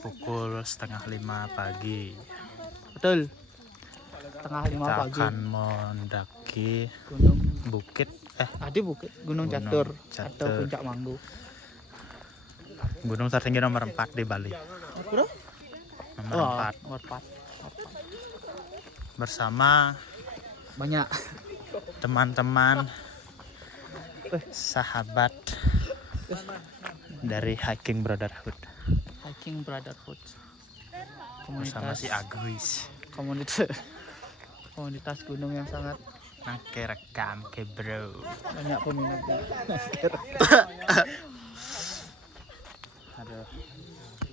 pukul 4:30 pagi. Betul. 4:30 Kita pagi. akan mendaki Gunung bukit Bukit Gunung Catur atau Puncak Manggu. gunung tertinggi nomor 4 di Bali. Nomor 4 Nomor 4. bersama Banyak teman-teman sahabat dari Hiking Brotherhood Hiking Brotherhood. bersama si Agus. Komunitas gunung yang sangat Nangke rekam ke bro. banyak peminatnya. Aduh,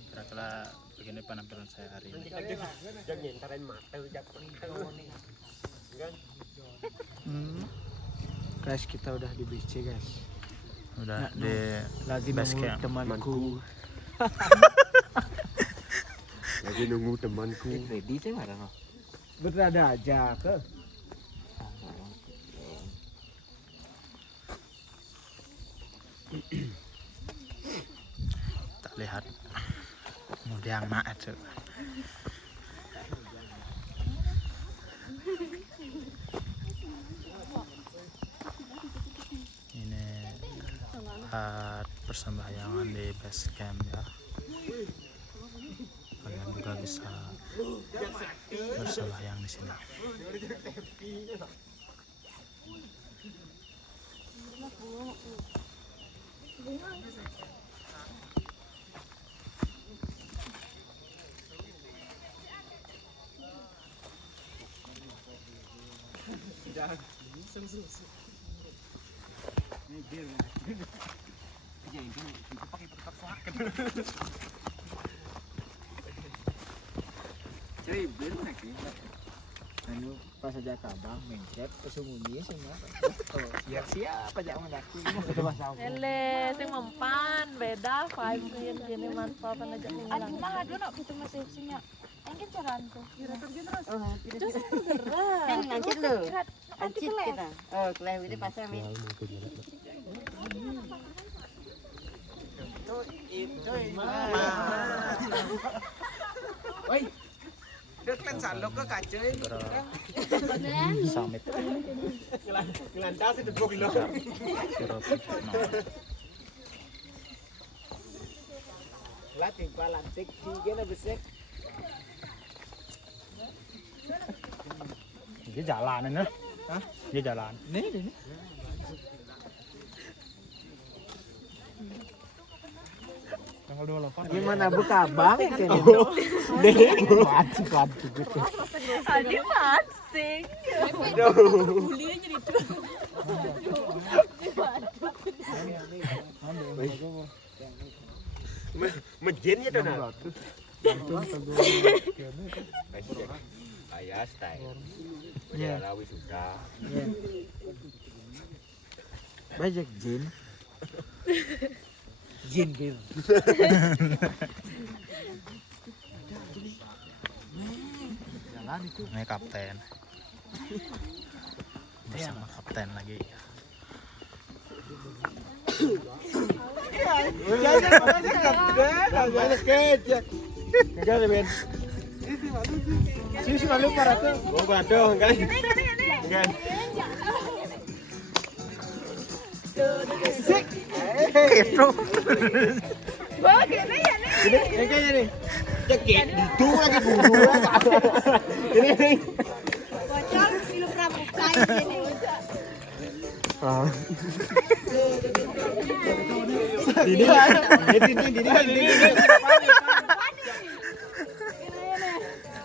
kira-kira begini penampilan saya hari ini. Guys, kita udah di BC guys. Udah di Lagi base nunggu camp. temanku. Lagi nunggu temanku. Ready sih mana no? Berada aja ke. Tak lihat kemudian nak itu. Ini persembahyangan di base camp ya. Kalian juga bisa bersembahyang di sini. Anu pas aja kabang mencet kesungguhnya semua. Siap aja mendaki. Udah masalah. Ele, sing mempan beda vibe sih gini manfaatan aja Aduh, ngilang. nah ada nak gitu masih sinya. Engkin caranku. Terus gerak. Kan ngancit lu. Ngancit kita. Oh, kelih ini pasang min. Summit. Lah timpalan sik gini besek. Ini jalan ini. Hah? Ini jalan. Nih. Gimana buka bang kayaknya. Wajib gitu. Tadi masing. Mejennya tuh nah. Ayah style. Ya lawi sudah. Banyak jin. Jin gitu. Jalan itu. Ini kapten. Bersama kapten lagi. Sisi malu para tuh. Oh, waduh, enggak. Enggak. Itu. Ini kayaknya nih. Cekik itu lagi buru. Ini. Bocor film pramuka ini.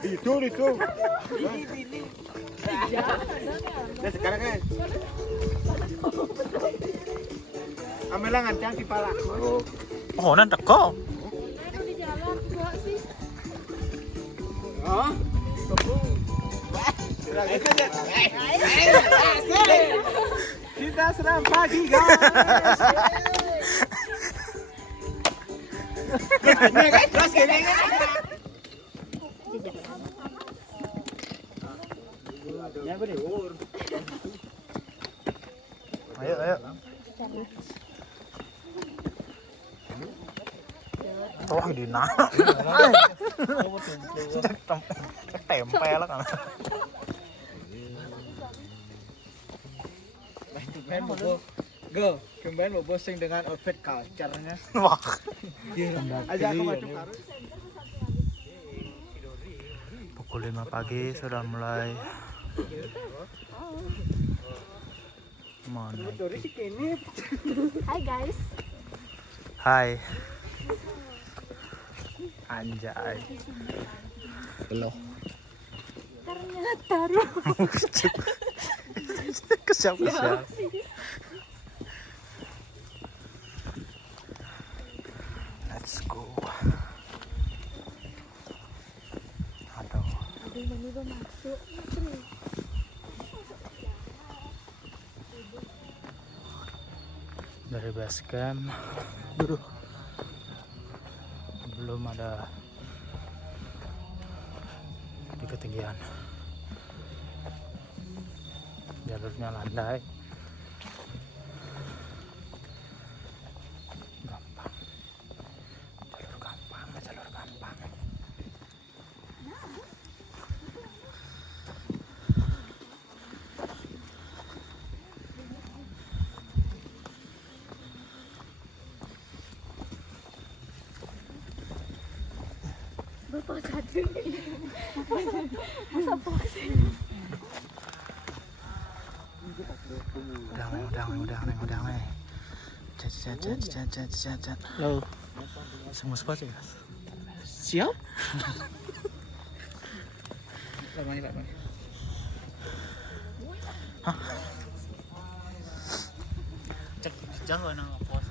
Itu. Nah, sekarang kan. Amela ngancang di pala. Oh, nanti kok. Di jalan gua sih. Oh. Kita serang pagi guys. Terus gini. Ya boleh. Ayo. Wah, di nah. Tempel kan. Kemarin bobo, go. Kemarin bobo sing dengan outfit culture-nya. Wah. Aja aku masuk karus. Pukul 5 pagi sudah mulai menaiki. Hai guys. Hai. Anjay. Belum. Ternyata Kesiap. Let's go. Aduh. mami udah masuk. Dari base camp belum ada di ketinggian, jalurnya landai, gampang, jalur gampang. Bapak kadang. Masa pose. Udang nih. Cet. Halo. Semua sepatu ya? Siap? Lama. Hah? Cek jauh nang pos.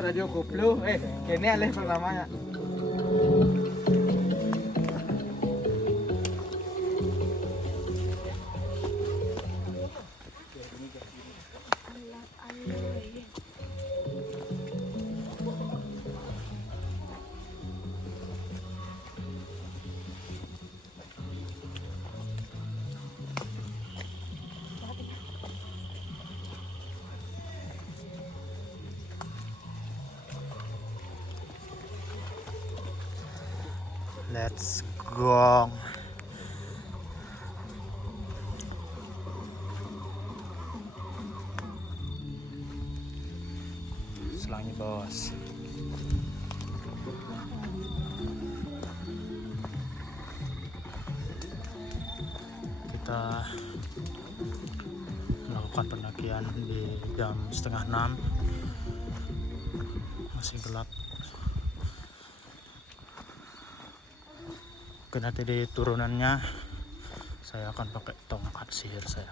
Radio koplo. Kene alih pertamanya. Let's go. Selangnya bos. Kita melakukan pendakian di jam 5:30. Masih gelap. Oke, nanti di turunannya saya akan pakai tongkat sihir saya.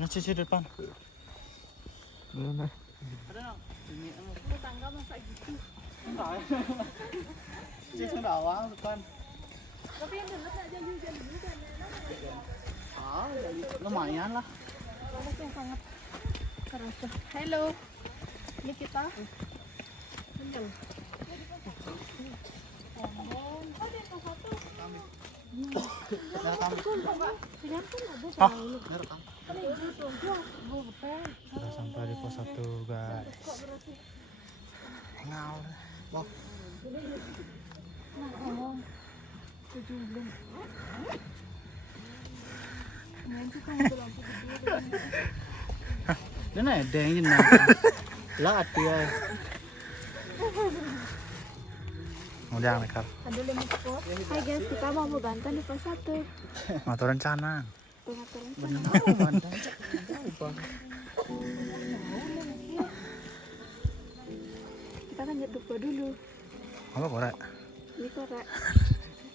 Ini sisi depan. Belum. Tangga masa gitu. Sisi awal depan. Tapi yang dulu tak jadi dulu kan. Lumayan lah. Panas yang sangat terasa. Halo. Ini kita. Tinggal. Sudah sampai di pos 1 guys. Ngau. Wah. Ini ada yang ini. Lah dia. Udah nekap. Ada 5 pos. Hai guys, kita mau bantu di pos 1. Ngatur rencana. Kita lanjut dupa dulu. Apa korek? Ini korek.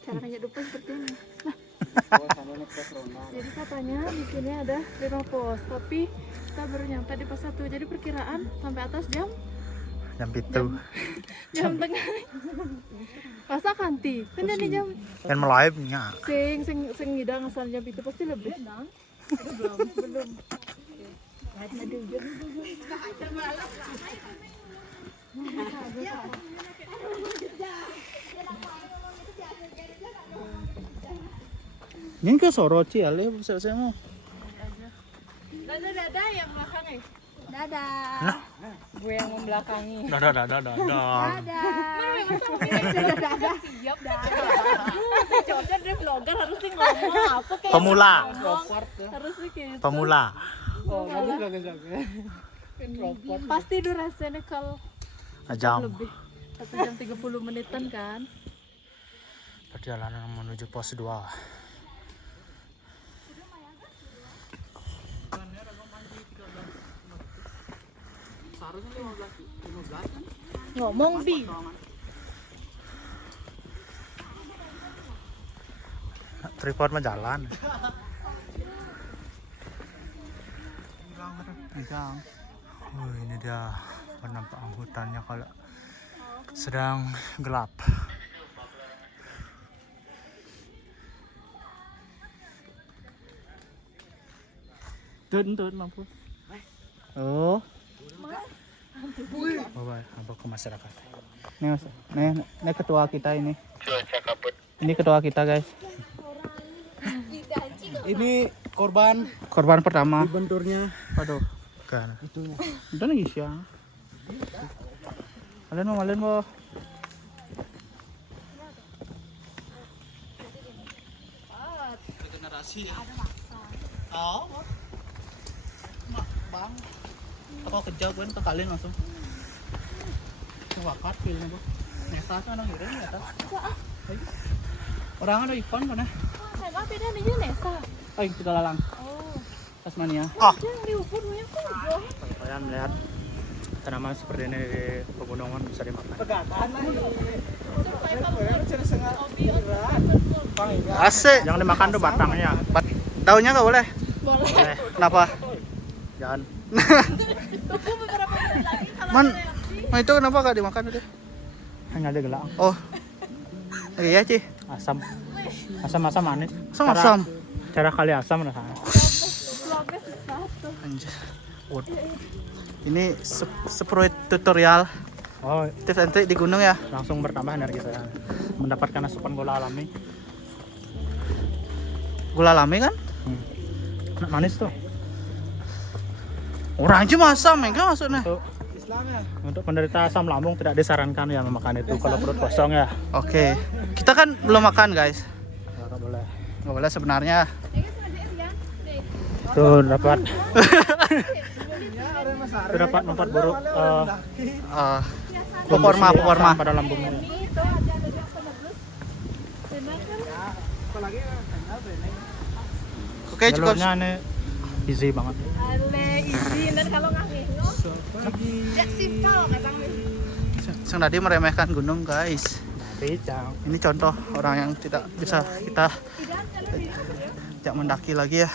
Cara lanjut dupa seperti ini. Nah, jadi katanya di sini ada 5 pos, tapi kita baru nyampe di pos 1. Jadi perkiraan sampai atas jam Jam itu. Jam tengah. Masa kanti? Kan jadi jam Kan melive nya. sing ngidang asal jam itu pasti lebih. Belum. Aduh, jam. Ini ke Soroci ale saya mau. Dada yang belakang Dadah. Gue yang membelakangi. Dadah. Dadah. Siap dah. Cocok dia vlogger harus sih ngomong apa kayak Pemula. harus sih gitu. Pemula. Oh, bagus. Pasti durasinya kalau Jam. lebih 1 jam 30 menitan kan. Perjalanan menuju pos 2. Ngomong di. Tripod mah jalan. Oh, ini dia penampakan hutannya kalau sedang gelap. Turun lampu. Oh. Apa ke masyarakat. Ini ketua kita ini. Ini ketua kita guys. Ini korban Pertama. benturnya. Aduh. Kan. Itunya. Udah lagi siang. Malen mo. Regenerasi ya. Oh. Bang. Ako kejauhan ke kalian langsung. Wakat pilnya bu. Nesa kan orang ngirim ya ta. Orang ada ikon mana? Saya beda nih Nesa. Oh, kita lalang. Oh. Tasmania. Ah. Yang diukur punya kok. Kalian melihat tanaman seperti ini di pegunungan bisa dimakan. Asik. Jangan dimakan tuh batangnya. Daunnya nggak boleh. Boleh. Kenapa? Jangan. Itu kenapa nggak dimakan itu? Hanya ada gelang. Oh. Iya Ci. Asam manis. Asam. Cara kali asam rasanya. Anjir. Ini seproyek tutorial. Oh, tips and trik di gunung ya. Langsung bertambah energi saya. Mendapatkan asupan gula alami. Gula alami kan? Manis tuh. Orang aja masam enggak maksudnya. Untuk penderita asam lambung tidak disarankan ya memakan itu kalau perut kosong ya. Oke. Kita kan belum makan guys. Nggak boleh. Nggak boleh sebenarnya. Tuh dapat. Dapat 4 buruk pewarma pada lambungnya. Oke, cukup. Jalurnya ini easy banget. Izin dan kalau nggak ngehong. Ya sip kalau memang Sang tadi meremehkan gunung guys. Ini contoh orang yang tidak bisa kita tidak mendaki lagi ya.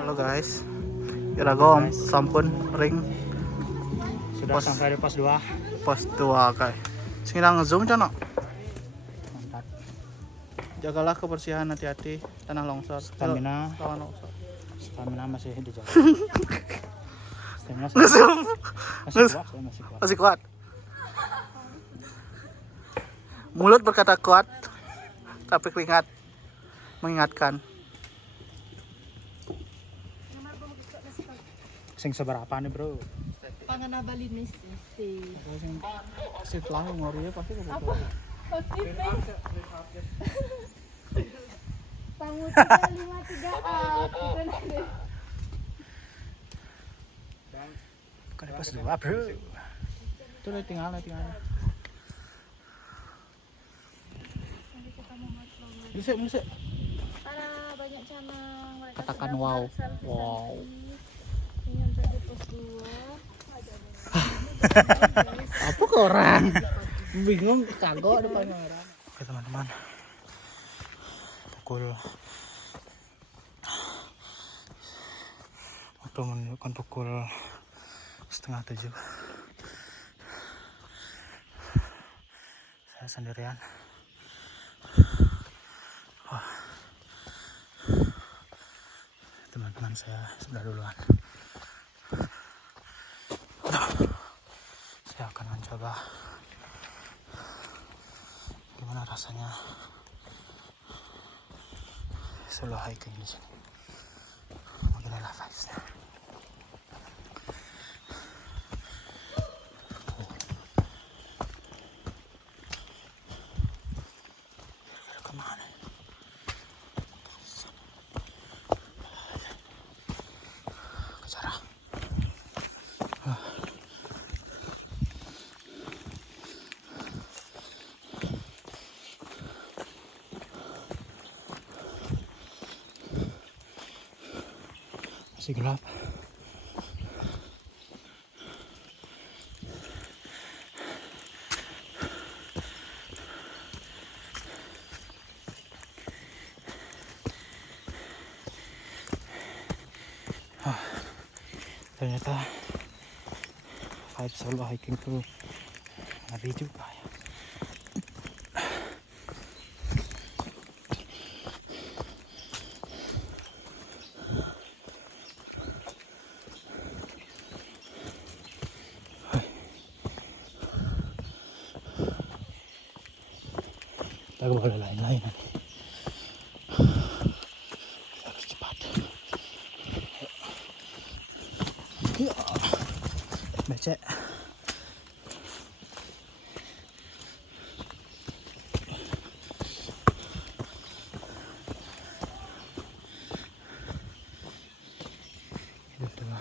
Halo guys. Iragom, sampun ring. Sudah sampai di pos 2. Pos 2 guys. Sekarang nge-zoom cono. Mantap. Jagalah kebersihan, hati-hati tanah longsor. Stamina masih dijaga. Stamina masih kuat. Mulut berkata kuat, tapi keringat mengingatkan. Sing seberapa nih bro? Pangan abali nih sih. Si pelang ngori pasti Apa? Pasti. Pangu 353 Kan pas 2 bro. Itu udah tinggal. Bisa. Ada banyak canang. Mereka Katakan sedang wow. selfie. Wow. Ini sampai di pos 2. Apa ke orang? Bingung kagok depan orang. Oke teman-teman. Waktu menunjukkan pukul 6:30. Saya sendirian. Wah. Teman-teman saya sudah duluan. Saya akan mencoba gimana rasanya solo hiking di sini. Beginilah vibes-nya. Kemana? Ke sana. Masih gelap. Ternyata solo hiking tuh ngeri juga ya. Kita boleh lain-lain nanti. Harus cepat. Becek. Itu tuh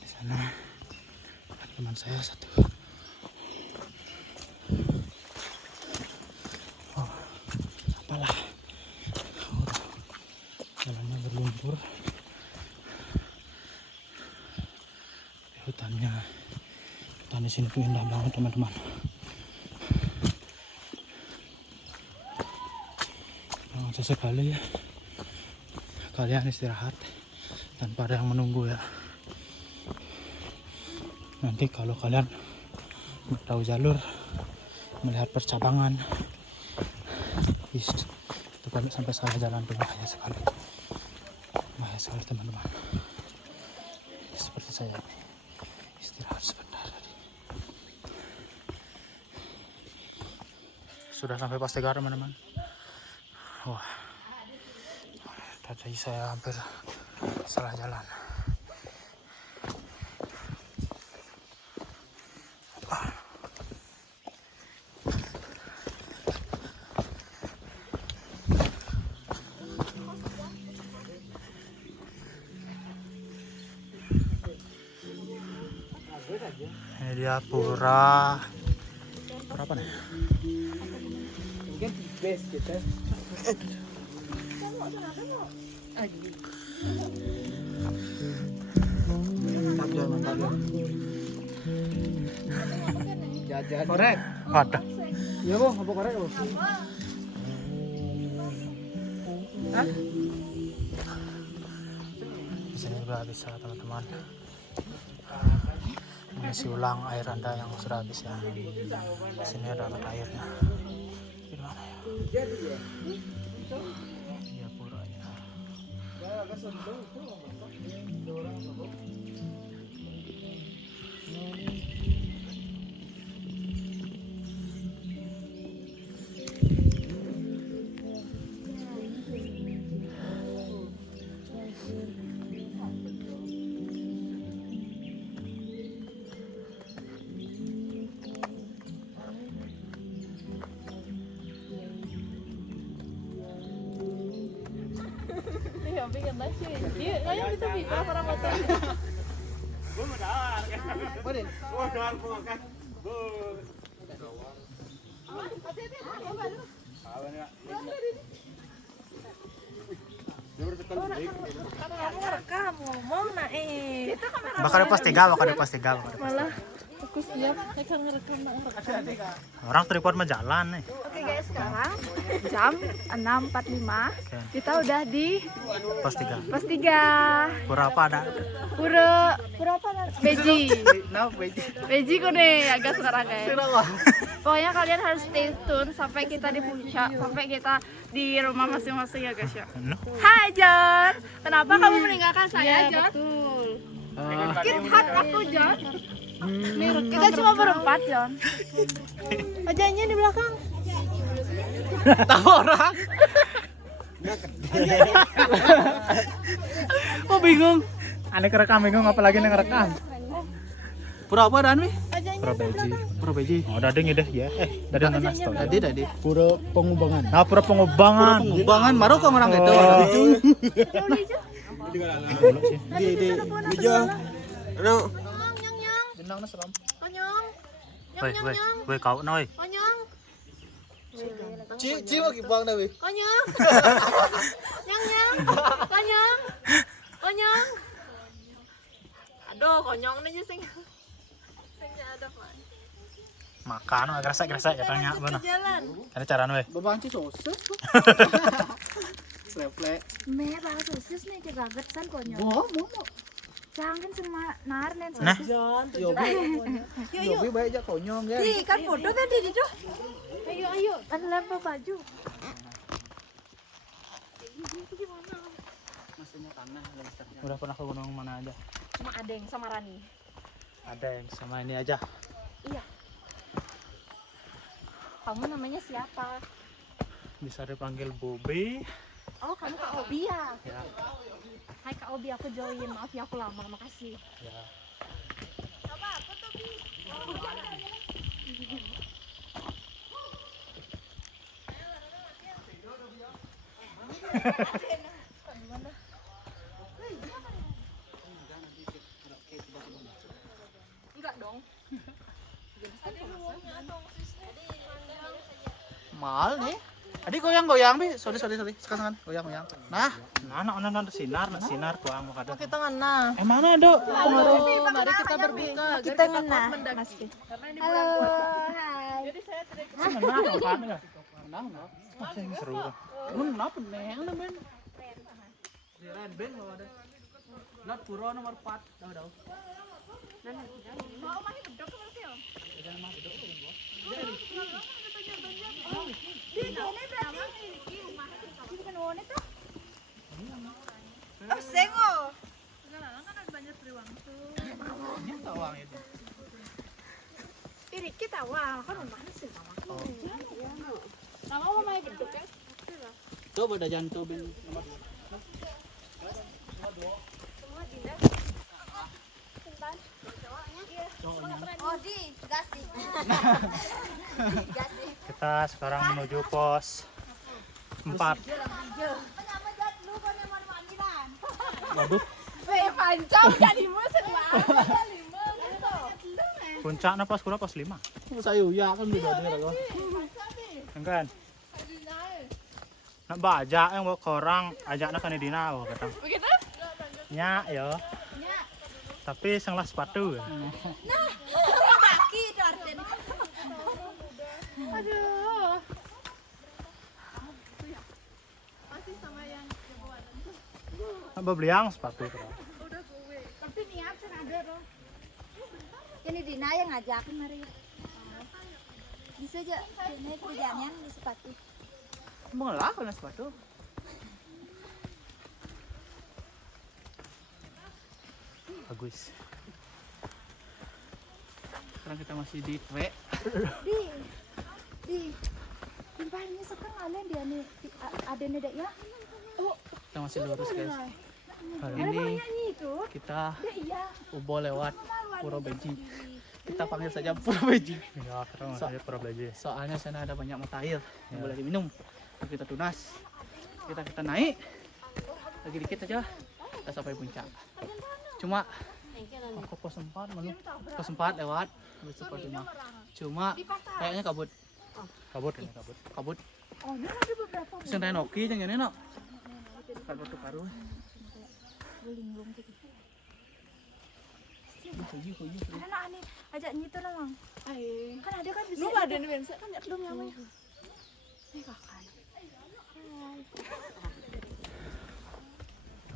di sana ada teman saya satu. Oh, apalah. Udah jalannya berlumpur. Hutan di sini tuh indah banget teman-teman. Sesekali kalian istirahat tanpa ada yang menunggu ya. Nanti kalau kalian tahu jalur, melihat percabangan, itu kalau sampai salah jalan tuh bahaya sekali teman-teman. Seperti saya ini. Istirahat sebentar tadi. Sudah sampai Pastegar teman-teman. Wah, tadi saya hampir salah jalan. Ini dia pura apa nih? Mungkin base kita. Mantap. Jajan. Korek. Ada. Iya bu, apa korek bu? Hah? Di sini juga bisa teman-teman mengisi ulang air Anda yang sudah habis ya. Di sini ada mata airnya. Di mana ya? Iya puranya. Iya, bikin nasi. Iya, kayak kita bikin para motor. Kamu rekam ngomong nah itu kamera. Bakal pas tiga. Malah aku siap akan ngerekam nah. Orang tripod mah jalan nih. Oke guys, sekarang jam 6.45. Kita udah di Pos 3. Pos 3. Pura apa ada? Pura apa? Beji. Nah, beji. Beji kok nih agak sekarang guys. Pokoknya kalian harus stay tune sampai kita di puncak, sampai kita di rumah masing-masing ya guys ya. Hai John, kenapa kamu meninggalkan saya John? Betul. Hat aku John. Kita cuma berempat John. Wajahnya di belakang. Tahu orang. Oh bingung. Aneh kerekam bingung apalagi yang ngerekam. Pura apa dan mi? Pura beji. Oh dading deh ya. Dading nanas tuh. Dadi. Pura pengubangan. Nah pura pengubangan. Baru kok orang itu. Di bija. Ano? Jenang na salam. Konyong. Woi kau noi. Konyong. Ci wag ibang na we. Konyong. Nyang. Konyong. Konyong. Aduh, konyong aja sing. Ada Pak. Makan gresek katanya mana? Jalan. Ada cara noi. Bebanci sosis. Reflek. Me bawa sosis nih jaga getsan konyong. Mau. Jangan semua narnen Nah. sosis. Yobi baik aja konyong kan. Di kan foto tadi di tuh. Ayo. Kan lempar baju. Udah pernah ke gunung mana aja? Sama Adeng sama Rani. Ada yang sama ini aja. Iya. Kamu namanya siapa? Bisa dipanggil Bobi. Oh, kamu Kak Obi ya? Ya. Hai Kak Obi, aku join. Maaf ya aku lama, makasih. Ya. Enggak dong. Mal nih. Adik goyang bi. Sorry. Sekarang goyang. Nah, anak sinar kuang mau kada. Kita ngena. Mana, Dok? Mari kita berbuka. Kita ngena. Halo, hai. Menang apaan enggak? Menang. Masih yang seru. Kenapa neng men? Siren ben lo ada. Not puro nomor 4. Tahu. Kita awal kan mana sih mama? Mama mau main beduk kan? Coba dah jangan coba nomor 2. Oh di gas nih. Kita sekarang menuju pos 4. Waduh, Pancong jadi musuh lah. puncaknya pos kula pos 5. Saya ya kan udah ada lo. Kan? Nak baca yang bawa korang ajaknya kan di dina kata. Begitu? Nya yo. Tapi senglah sepatu. Kaki itu artinya. Aduh. Masih sama yang Nak beliang sepatu. tapi niat ada dong. Ini Dina yang ngajakin Maria. Bisa aja naik kerjaannya di sepatu. Mengelah kena sepatu. Bagus. Sekarang kita masih di Twe. Di tempatnya sekarang kalian dia nih ada nedek ya. Oh, Kita masih lurus guys. Hari ada ini nyanyi itu. kita Iya. ubo lewat Pura Beji. Kita panggil saja Pura Beji. Ya, kita panggil Pura Beji. Soalnya sana ada banyak mata air yang boleh diminum. Lalu kita tunas. Kita naik. Lagi dikit saja kita sampai puncak. Cuma aku pos 4 menu. Pos 4 lewat habis itu pos 5. Cuma kayaknya kabut. Kabut. Oh, ini ada beberapa Sing teh Noki jeung ngene no. Kan foto karo. linglung gitu. Enak nih, ajak nyitu lah Mang. Kan ada kan bisa. Lu ada nih bensin kan belum namanya. Nih kakak.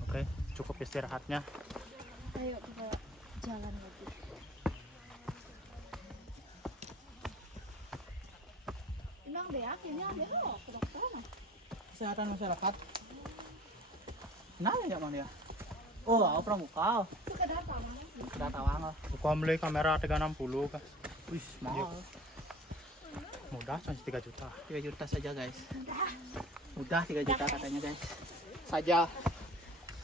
Oke, cukup istirahatnya. Ayo kita jalan lagi. undang deh akhirnya dia loh ke dokter. Kesehatan masyarakat. Nah, ya mana ya? Oh, aku pramuka. Sekedar tahu. Sudah tawang lah. Aku beli kamera 360 guys. Wih, mahal. Mudah cuma 3 juta. 3 juta saja guys. Mudah 3 juta katanya guys. Saja.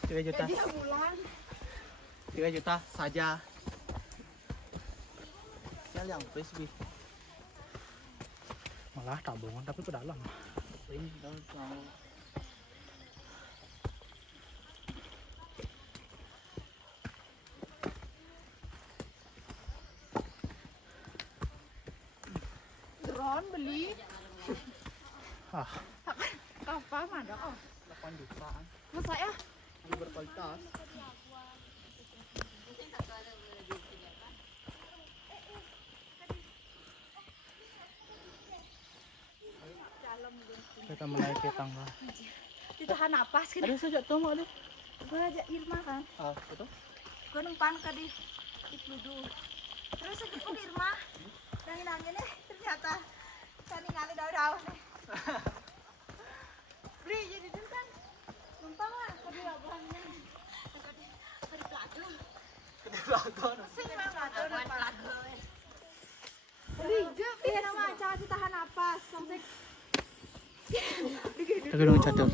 3 juta. 3 juta saja. Ya yang frisbee. Malah tabungan tapi ke dalam. Ini dah tahu. Drone beli Ah, kapal ada kok. 8 jutaan. Masa ya? Ini berkualitas. kita menaiki tangga. Ditahan napas kan. Ada saja tuh ada. Gue ajak Irma kan. Ah, betul. Gue numpang ke di Pludu. Terus aku ke Irma. Nangin nih ternyata saya ningali daun-daun nih. Bri jadi itu kan numpang lah ke di labuhannya. Ke di Pludu. Sing mah Pludu dan Pludu. Bri, dia nama acara ditahan napas. Sampai Lagi dong catur.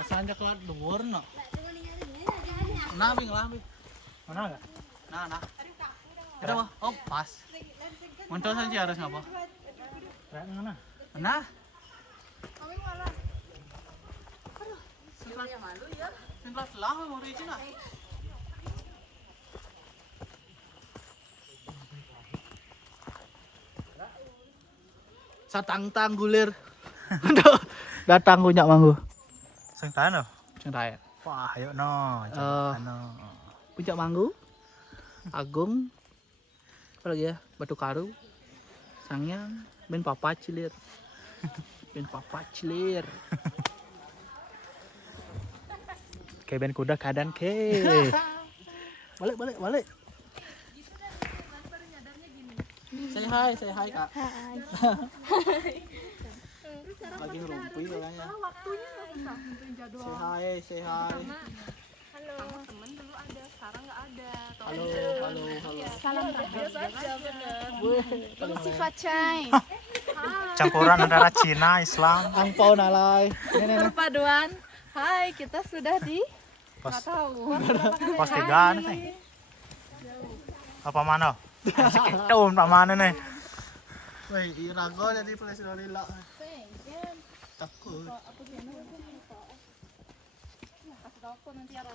Asalnya keluar dhuwur no. Nah, bing lah, bing. Mana enggak? Nah. Ada apa? Oh, pas. Mantul saja harus ngapa? Kayak mana? Nah. Singkat lah, mau reach na. Satang-tang gulir. Datang punya manggu. Sing tahan loh. Sing tahan. Wah, ayo no. No. Puncak Manggu, Agung, apa lagi ya? Batu Karu, Sangyang, Ben Papa Cilir, Ben Papa Cilir. Kayak ben kuda keadaan ke. Balik. Say hi kak. Lagi ngerumpi orangnya. Say hi. Temen dulu ada, sekarang nggak ada. Halo. salam Biasa aja bener. Belum sifat cai. Campuran antara Cina, Islam. Angpau nalai. Ini. Perpaduan. Hai, kita sudah di Pos, nggak tahu. pos 3 nih. Apa mana? Sekitar Pak mana nih? Woi, irago jadi presiden lila. Takut.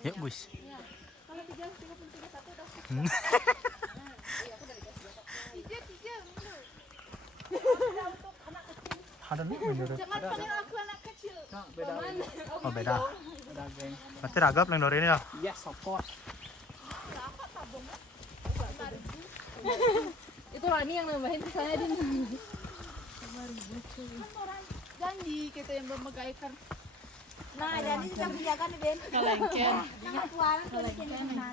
Yuk, Gus. Ada nih menurut. Jangan panggil aku anak kecil. Beda. Oh, beda. Beda, geng. Berarti ragap yang ini ya. Yes, of course. Itu Rani yang nambahin ke saya din. Janji kita yang memegaikan. Nah, jadi bisa menjaga nih Ben. Kalengken. Jangan keluar kalau kena.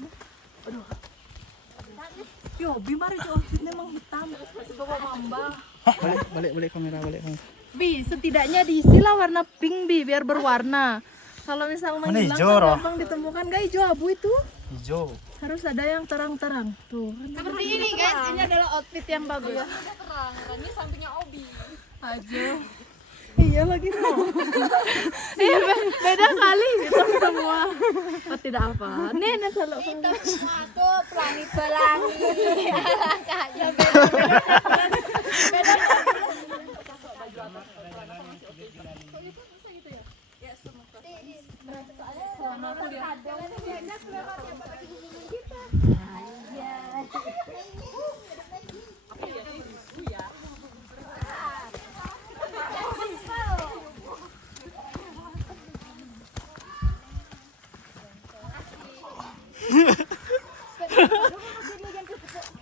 Yo, Bimar itu outfitnya emang hitam. Bawa mamba. Balik kamera. Bi, setidaknya diisilah warna pink Bi biar berwarna. Kalau misalnya Mana menghilang hijau, kan Roh? gampang ditemukan guys, hijau abu itu. Hijau. Harus ada yang terang-terang. Tuh. Seperti ini guys, ini adalah outfit yang bagus. Aja. Iya lagi no. Iya beda kali itu semua. Oh, tidak apa. Nih kalau Itu semua aku pelangi. Kayaknya beda.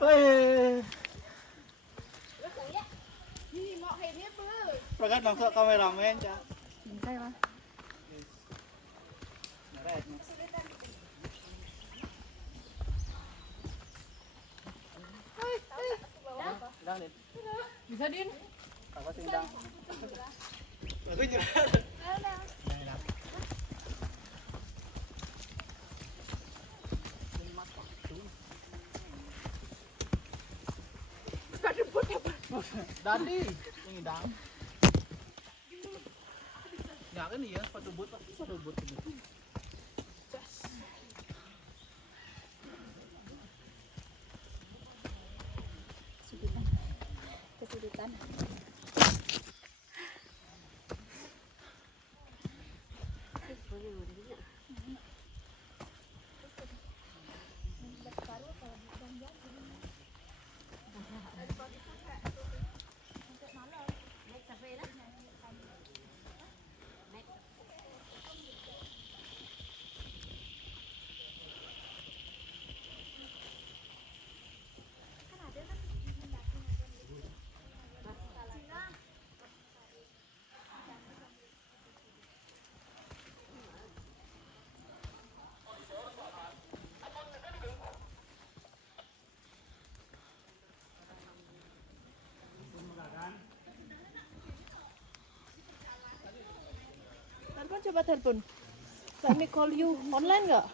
Woi. Perkat langsung kameramen, Cak. bingkai lah. Din? Bisa Din. Apa sih Dang? Aku nyerah. Dandi, ini Dang. Ya kan iya, sepatu boot pasti sepatu boot ini. Kesulitan. Telepon, coba telepon. Let me call you online nggak?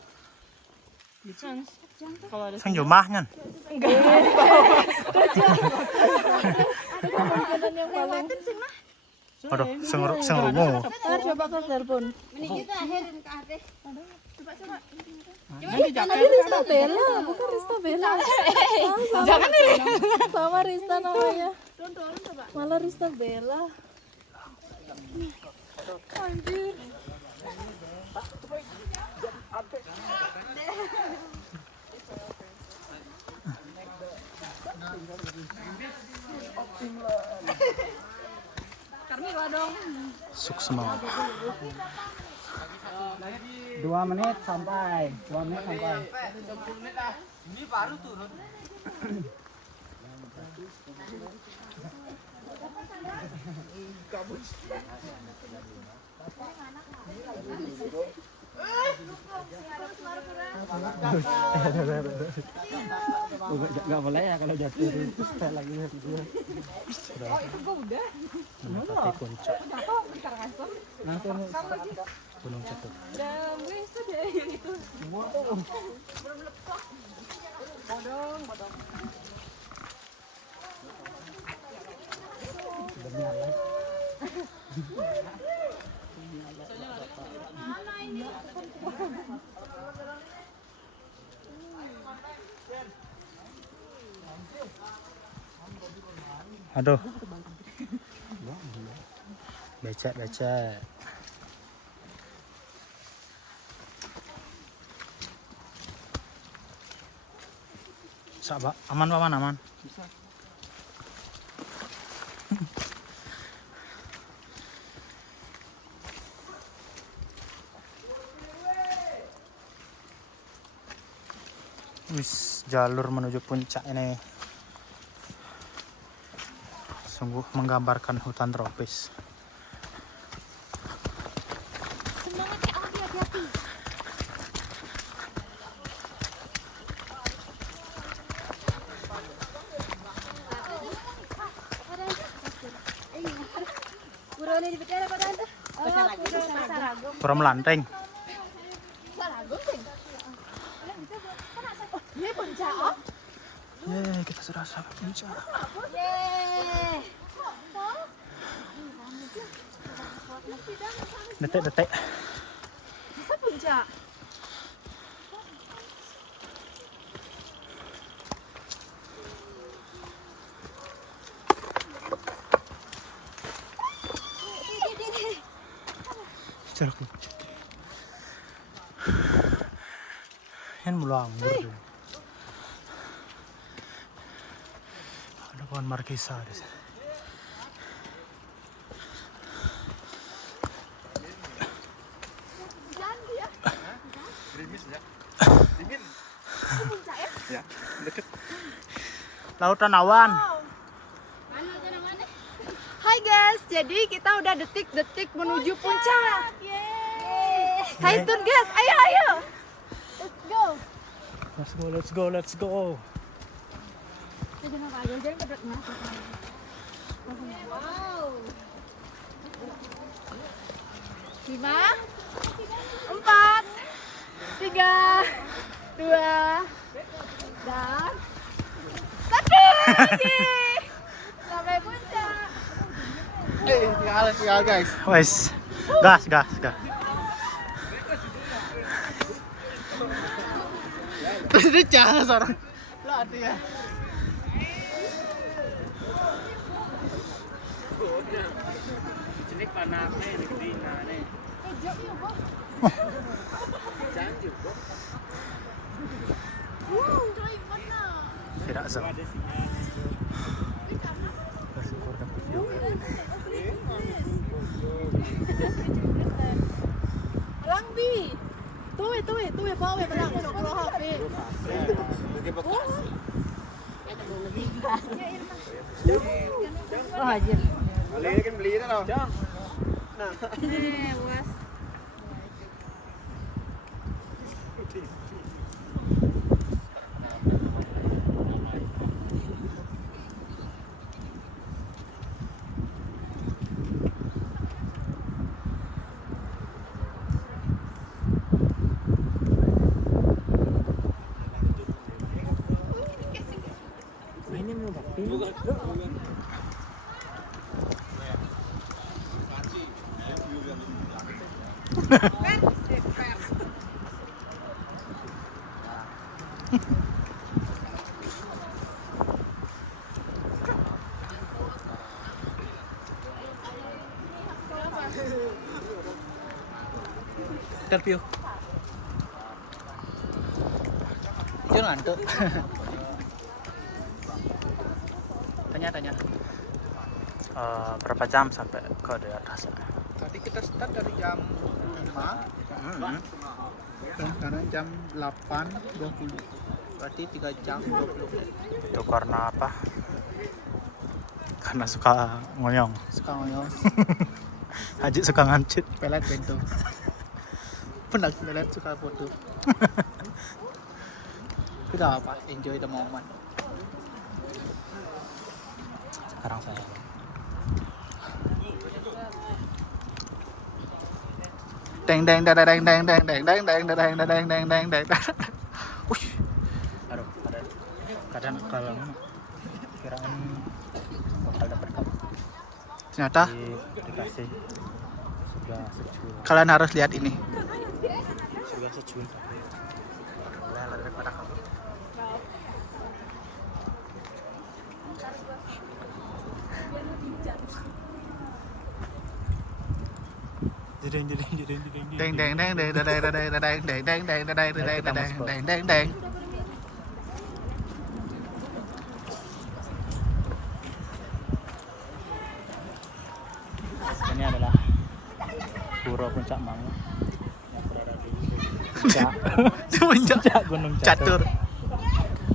Kalau ada Sang rumahnya. kemungkinan yang paling. Aduh, sing rungu. Coba kau telepon. Ini kita akhirin ke hati. Tadi Rista Bella, bukan Rista Bella. Jangan nih. Sama Rista namanya. Malah Rista Bella. Anjir. Carmila dong. Suksma. 2 menit sampai. 2 menit sampai. Ini baru turun. Enggak boleh ya kalau jatuh itu saya lagi video. Mendapati puncak Nanti Gunung Cetuk. Aduh. Becek. Sabar, aman paman, aman. Wis, jalur menuju puncak ini sungguh menggambarkan hutan tropis. Semangat ya, hati-hati. Burone di bicara pada anda. Pura melanteng. Ini puncak, oh. Yeay, kita sudah sampai puncak. Detik. Bisa puncak. Jarak lucu. Yan mula anggur dulu. Ada pohon markisa di sini. Lautan awan. Hai guys, jadi kita udah detik-detik menuju puncak. Stay tune guys, ayo. Let's go. Lima, 4, 3, 2, dan 1. Sampai puncak. Tinggal guys. Wes. Gas, gas, gas. Terus dia jangan seorang. Lah ada ya. Tidak sama. Bersyukur dapat view. Lang bi. Tuh bawa belang sok HP. Oh, anjir. Beli kan beli itu loh. Buas. Interview. Jangan ngantuk. Tanya. Berapa jam sampai ke di atas? Tadi kita start dari jam 5. Dan sekarang jam 8.20. Berarti 3 jam 20 menit. Itu karena apa? Karena suka ngoyong. Suka ngoyong. Haji suka ngancit. Pelet bento. Pernah pelet suka foto. Tidak apa, enjoy the moment. Sekarang saya. Deng. Wih, Aduh, kadang kalau kiraan bakal dapat kamu. ternyata Dikasih surga secul. kalian harus lihat ini. Surga secul. Daripada kamu. Deng. Ini adalah Pura Puncak Mangu yang berada di puncak Puncak Gunung Catur.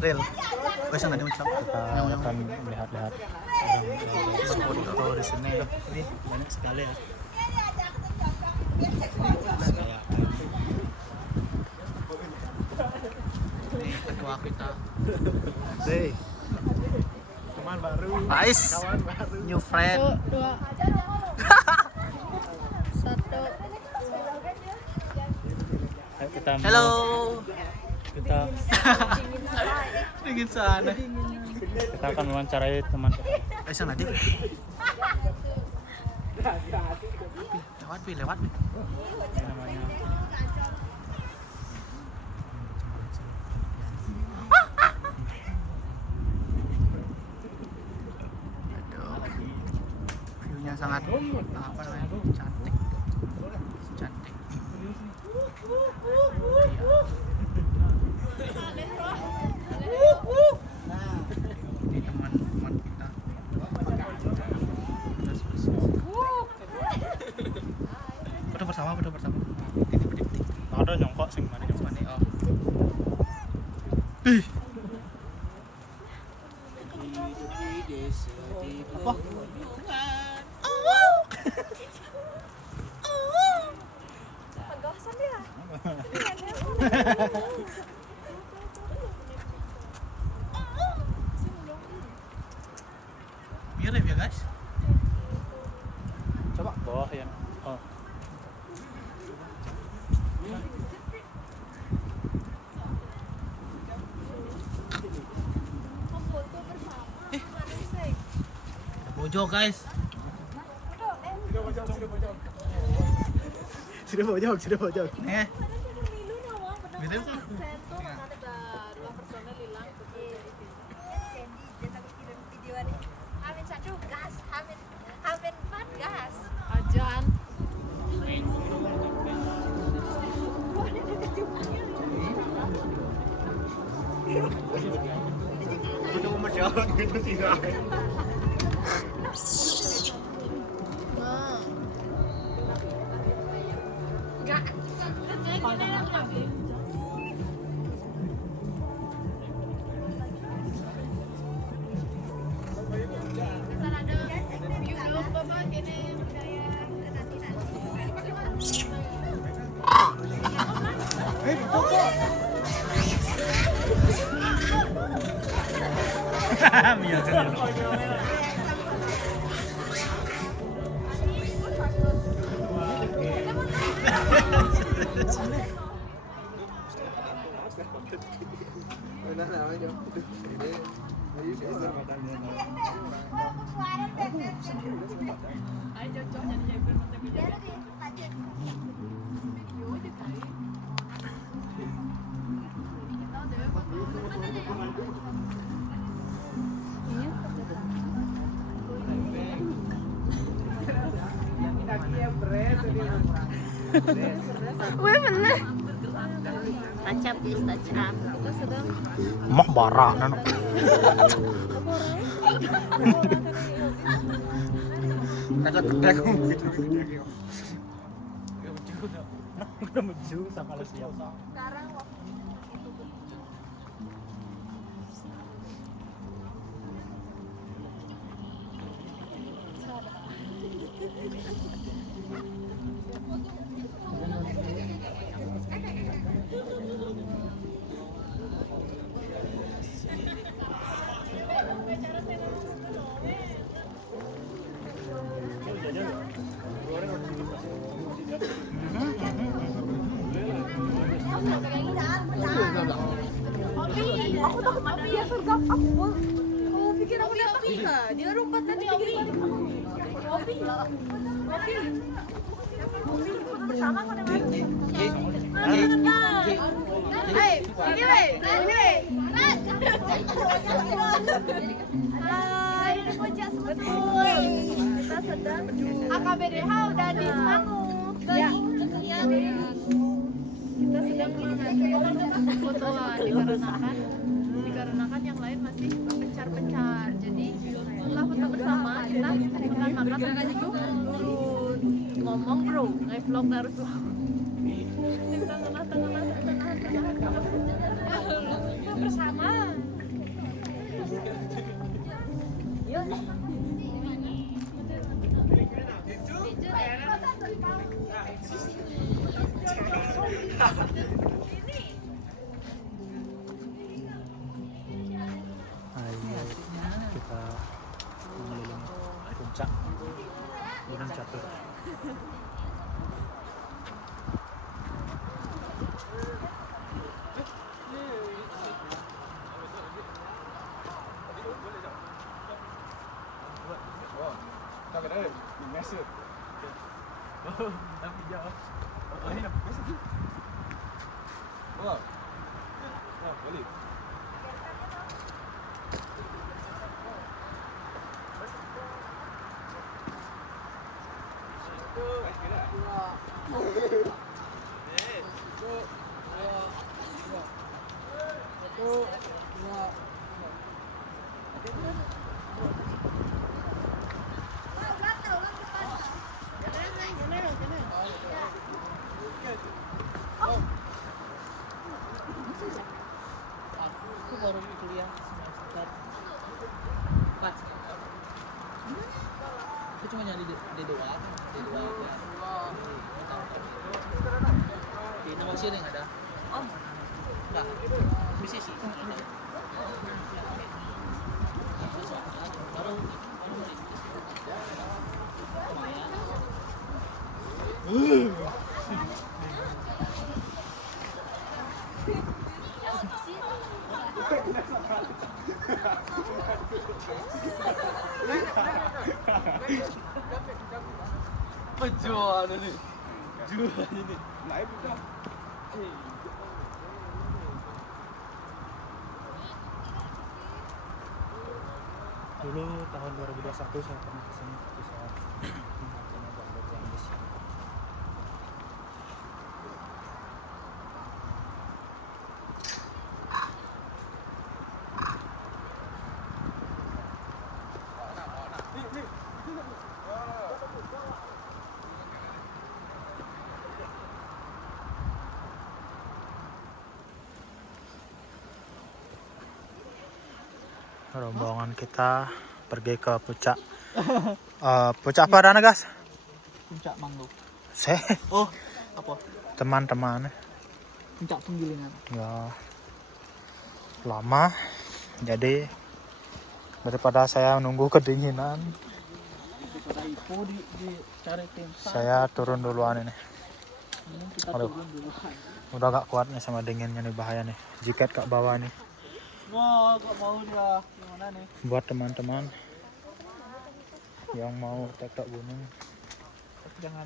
Real. Wes nggak ada Kita akan melihat-lihat foto di sini. Ini banyak sekali ya. Ini kedua kita. Hey. Teman baru. Nice. New friend. 2, 1. Ayo kita Hello. kita Dingin sana. kita akan mewawancarai teman kita. Wes nggak ada. Lewat. Ini namanya View-nya sangat apa namanya? Cantik. Ini teman-teman kita. Foto bersama. Ini penting. ada nyongkok sing mana Mana oh. Apa? Pagasan dia. pojok guys. Sudah pojok. Nih. Gitu sih. Hamin 1 gas, Hamin 4 gas. Ajan. Wih bener. Tacap is tacap. Mah barak nano. Udah menuju sama lu siap. Aku takut Opi ya sergap aku. Oh, pikir aku lihat Tika. Dia lompat tadi Opi. Opi. Opi ikut bersama kau dengan. Hei, ini weh, ini weh. Ini puncak sebetulnya. Kita sedang AKBDH udah di Semangu. Ya. Kita sedang kebetulan dikarenakan yang lain masih pencar-pencar. Jadi setelah foto bersama kita makan habis itu turun ngomong bro, nge-vlog harus di tengah bersama. Ayo kita mengelilingi puncak Gunung Catur. Aku baru kuliah semester 4. Aku cuma nyari D2 di inovasi yang ada. Oh, enggak, bisnis sih. Baru Jual ini. Jual ini. Naik bukan. Dulu tahun 2021 saya pernah kesini, tapi saya makanya ada yang di sini. Rombongan kita pergi ke puncak. Puncak apa Rana, guys? Puncak Manggu. Saya Oh, apa? teman-teman Puncak Penggilingan. ya lama, jadi daripada saya nunggu kedinginan, Daripada itu di cari tim. saya turun duluan ini. Kita Aduh. turun dulu. Udah gak kuat nih sama dinginnya nih, bahaya nih. Jaket kak bawah nih. Wah, gak mau dia. Gimana nih? Buat teman-teman yang mau tektok gunung Jangan.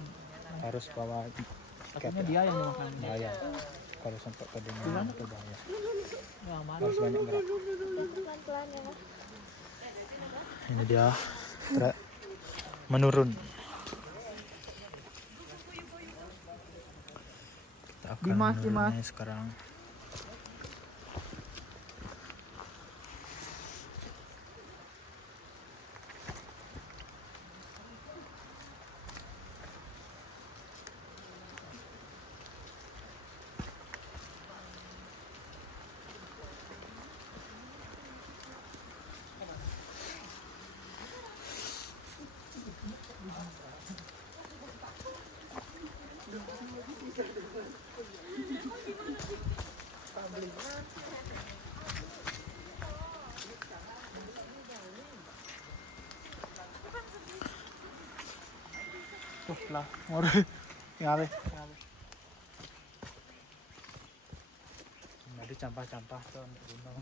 harus bawa jaket. Takutnya dia yang dimakan. Bahaya. Kalau sampai kedinginan itu bahaya. Yang mana? Harus banyak gerak. Ini dia trek menurun. Kita akan Dimas, menurun Dimas. nih sekarang. Tuh lah. Mau ngawe. Jadi campah-campah tuh untuk gunung.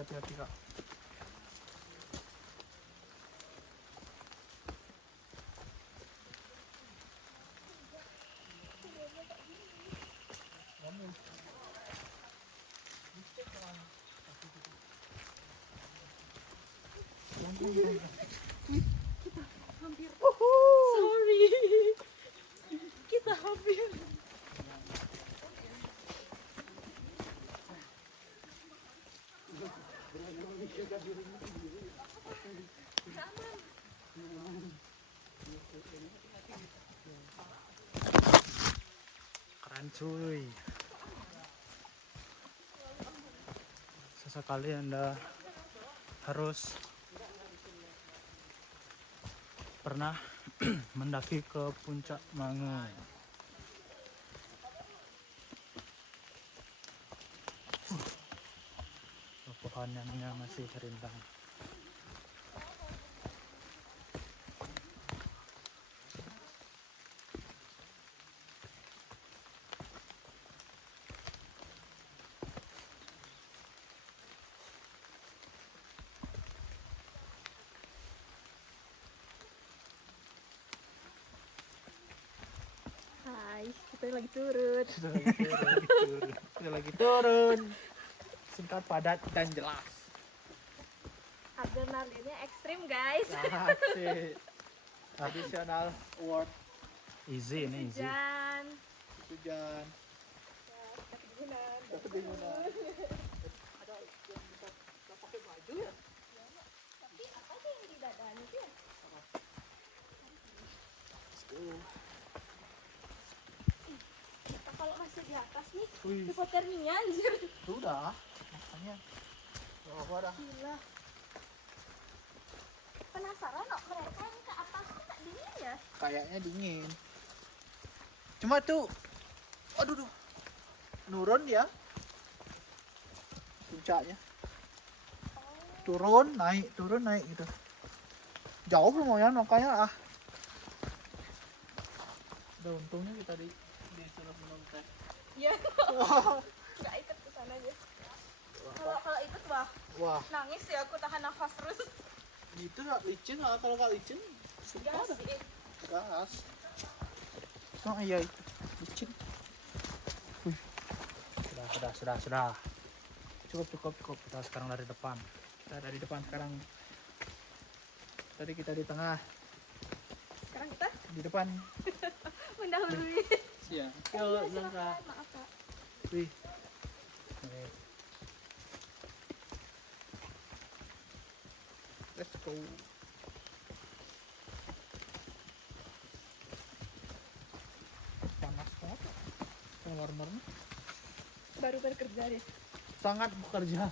Hati-hati Kak. Keren cuy. Sesekali Anda harus pernah mendaki ke puncak Mangu. Pohonnya masih rindang. Hai, kita lagi turun. Kita lagi turun. Singkat, padat, dan jelas. Adrenalinnya ekstrim, guys. Asik. Tradisional award Easy ini easy. Hujan. hujan. kebingungan. Ada yang kita pakai baju ya? Tapi apa sih yang di dadanya itu ya? Kita kalau masih di atas nih, Wih, hipotermia anjir. sudah. Makanya. Bawa dah. Gila. Penasaran kok mereka yang ke atas tuh tak dingin ya? Kayaknya dingin. Cuma tuh, aduh, nurun ya. Puncaknya. Turun, naik gitu. Jauh lumayan makanya ah. Udah untungnya kita disuruh minum teh. Iya. Nggak ikut ke sana aja. Kalau ikut Wah, nangis ya aku tahan nafas terus. gitu nggak licin lah kalau nggak licin. Sumpah Gas dah. sih. Gas. Oh iya itu licin. Sudah. Cukup. Kita sekarang dari depan. Kita dari depan sekarang. Tadi kita di tengah, Sekarang kita di depan. mendahului. Siap. Yuk, langkah. Maaf Kak. Wih, Oke. let's go. Panas banget. Warmernya Baru bekerja deh. sangat bekerja.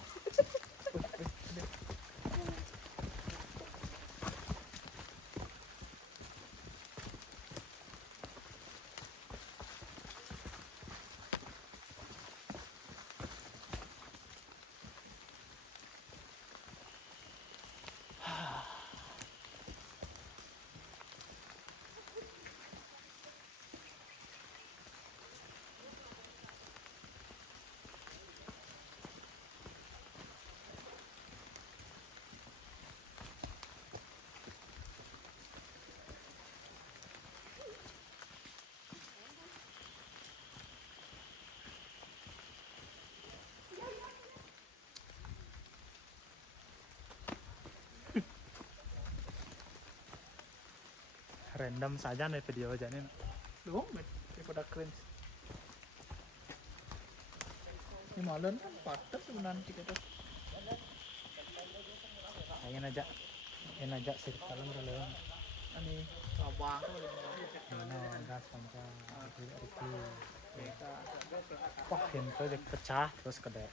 Random saja nih video aja nih. Loh, daripada cringe. Ini malam kan patah sebenarnya kita tuh. Ingin aja sih kalau udah Ini abang. Ano, gas panca, Ricky. Wah, pintu jadi pecah terus kede.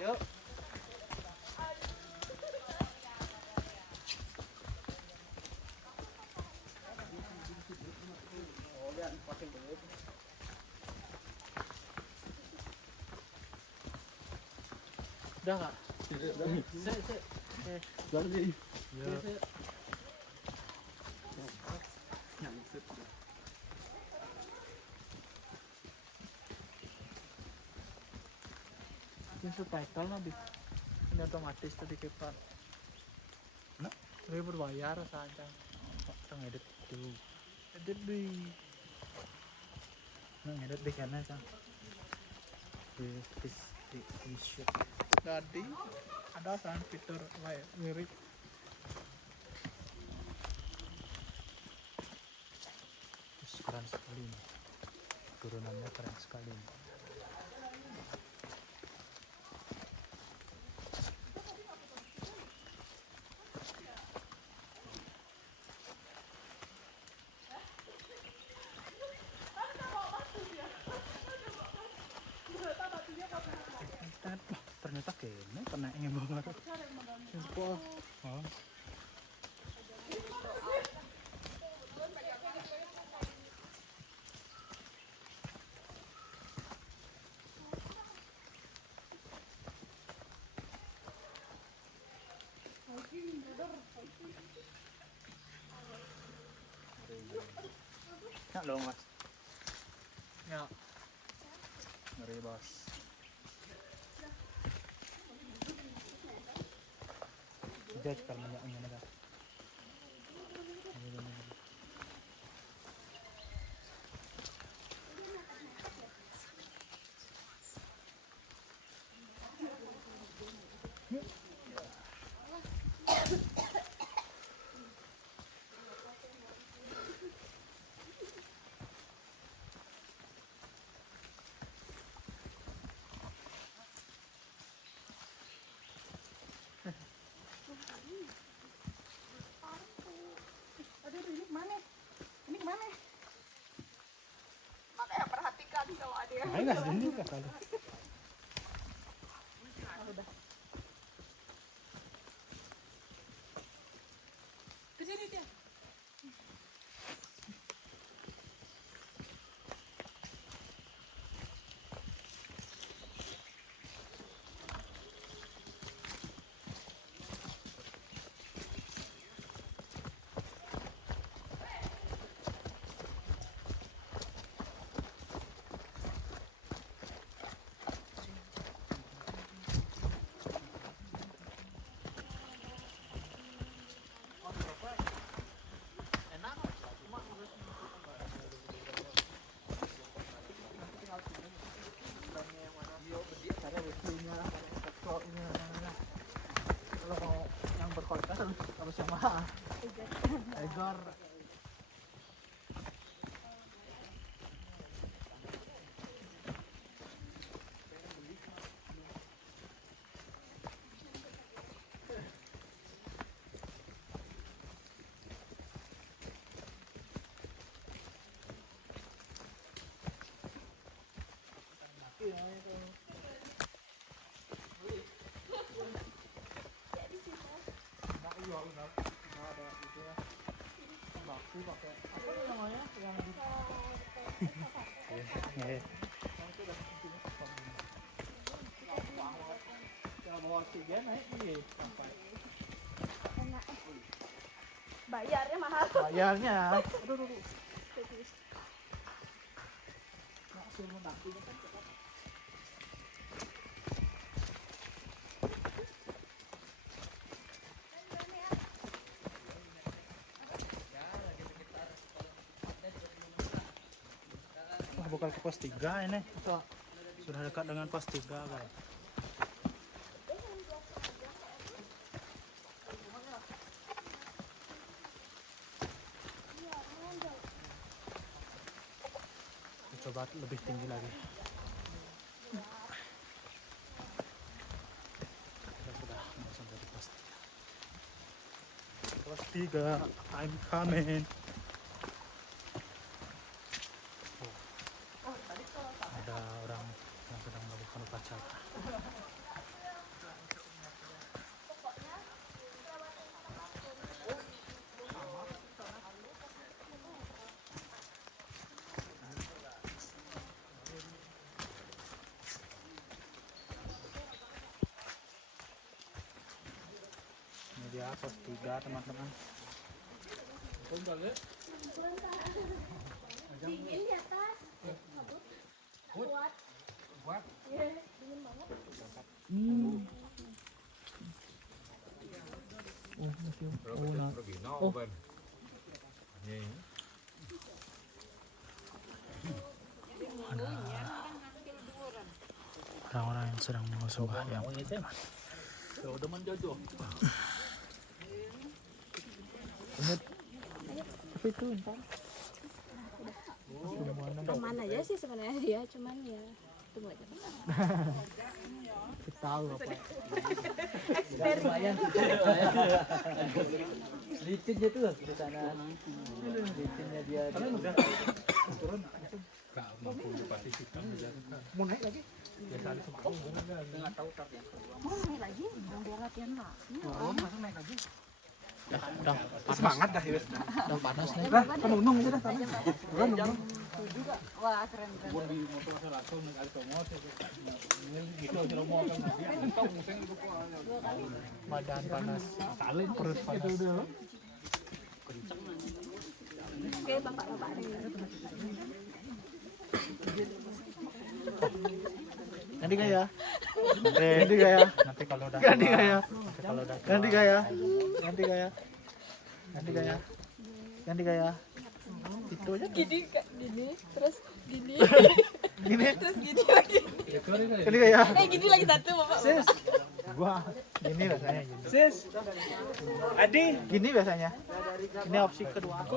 Yuk. Udah nggak? Yung subtitle na di. Ini otomatis tadi kepan. Nah. Tapi berbayar saja. Kita ngedit dulu. Edit di. Ngedit di kana kan. Di shoot. Tadi ada kan fitur lirik. Terus keren sekali nih. Turunannya keren sekali. Wah, ternyata kayaknya kena ingin banget. Oh. Ya lo mas, Ya. ngeri bos. Judge kalau banyak yang ada. Ayolah, dulu lah kalau. Kalau mau yang berkualitas harus yang mahal. Egor. Kalau bawa oksigen naik nih sampai. Bayarnya mahal. Bayarnya. Wah, bukan ke pos 3 ini. Sudah dekat dengan pos 3, guys. Coba lebih tinggi lagi. Kita sudah mau sampai di pos 3. Pos 3, I'm coming. Ada orang yang sedang melakukan upacara. Ini dia pos 3, teman-teman. Dingin di atas. Kuat. Iya, dingin banget. Orang-orang yang sedang sembahyang. Udah menjojo. Aman aja sih sebenarnya dia, cuman ya tunggu aja. Kita tahu apa. Lumayan. Licinnya tuh di sana. Licinnya dia. Mau naik lagi? Udah semangat dah wis. Udah panas nih. Udah penunung aja dah sana. Wah, keren keren. Badan panas. Perut panas. Oke, bapak-bapak. Ganti gaya. Ganti gaya. Nanti kalau udah Ganti gaya. nanti kalau udah Ganti gaya. Ganti gaya. Ganti gaya. Ganti gaya. Itu aja. Gini, gini, terus gini, Gini. terus gini lagi. Ganti gaya. Gini lagi satu, bapak. Sis. Gua gini biasanya gini. Sis. Adi. Gini biasanya. Ini opsi kedua aku.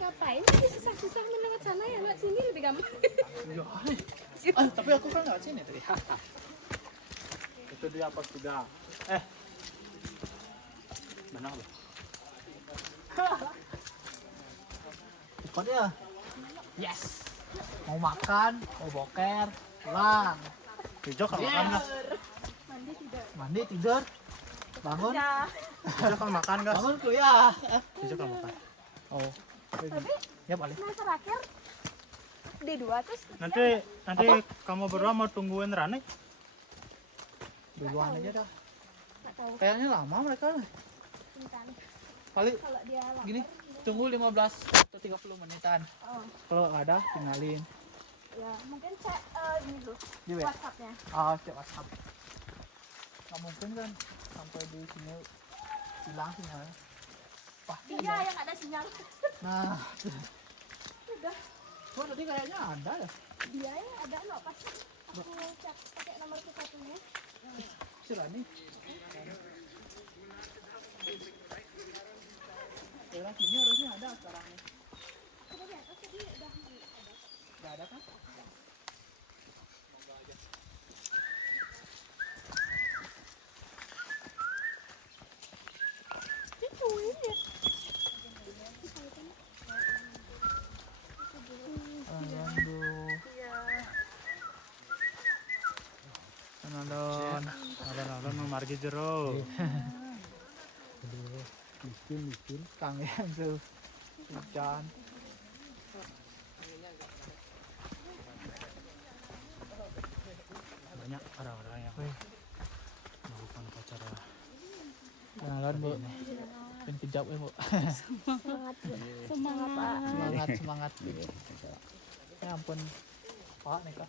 Ngapain sih susah-susah lewat sana ya, lewat sini lebih gampang. Tapi aku kan nggak sini tadi. Itu dia pos 3. Benar loh. Cepat ya. Yes. Mau makan, mau boker, pulang. Hijau kalau makan gas. Mandi tidur. Bangun. Hijau kalau makan gas. Bangun kuliah. Hijau kalau makan. Oh. Ya boleh. Nah terakhir D2 terus Nanti kamu berdua mau tungguin Rani? Duluan aja dah. nggak tahu Kayaknya lama mereka. Intan. Paling Kalau dia lama. gini, tunggu 15 atau 30 menitan. Oh, Kalau nggak ada, tinggalin. ya mungkin cek ini dulu Di WA. WhatsAppnya. Ah, cek WhatsApp. Nggak mungkin kan sampai di sini hilang sinyalnya. Pasti Iya yang ada sinyal. Nah, Udah. gua tadi kayaknya ada ya. Dia yang ada no pas aku cek pakai nomor satunya. Si Rani. Ya, sini harusnya ada sekarang nih. Coba di atas tadi udah Nggak ada kan? itu ini. Alhamdulillah. Alon-alon mau margi jero. Miskin. Kangen tuh. Hujan. Banyak orang-orang yang melakukan upacara. Kenalan bu. Pengen kejap ya bu. Semangat. Ya ampun. Pak nih kak.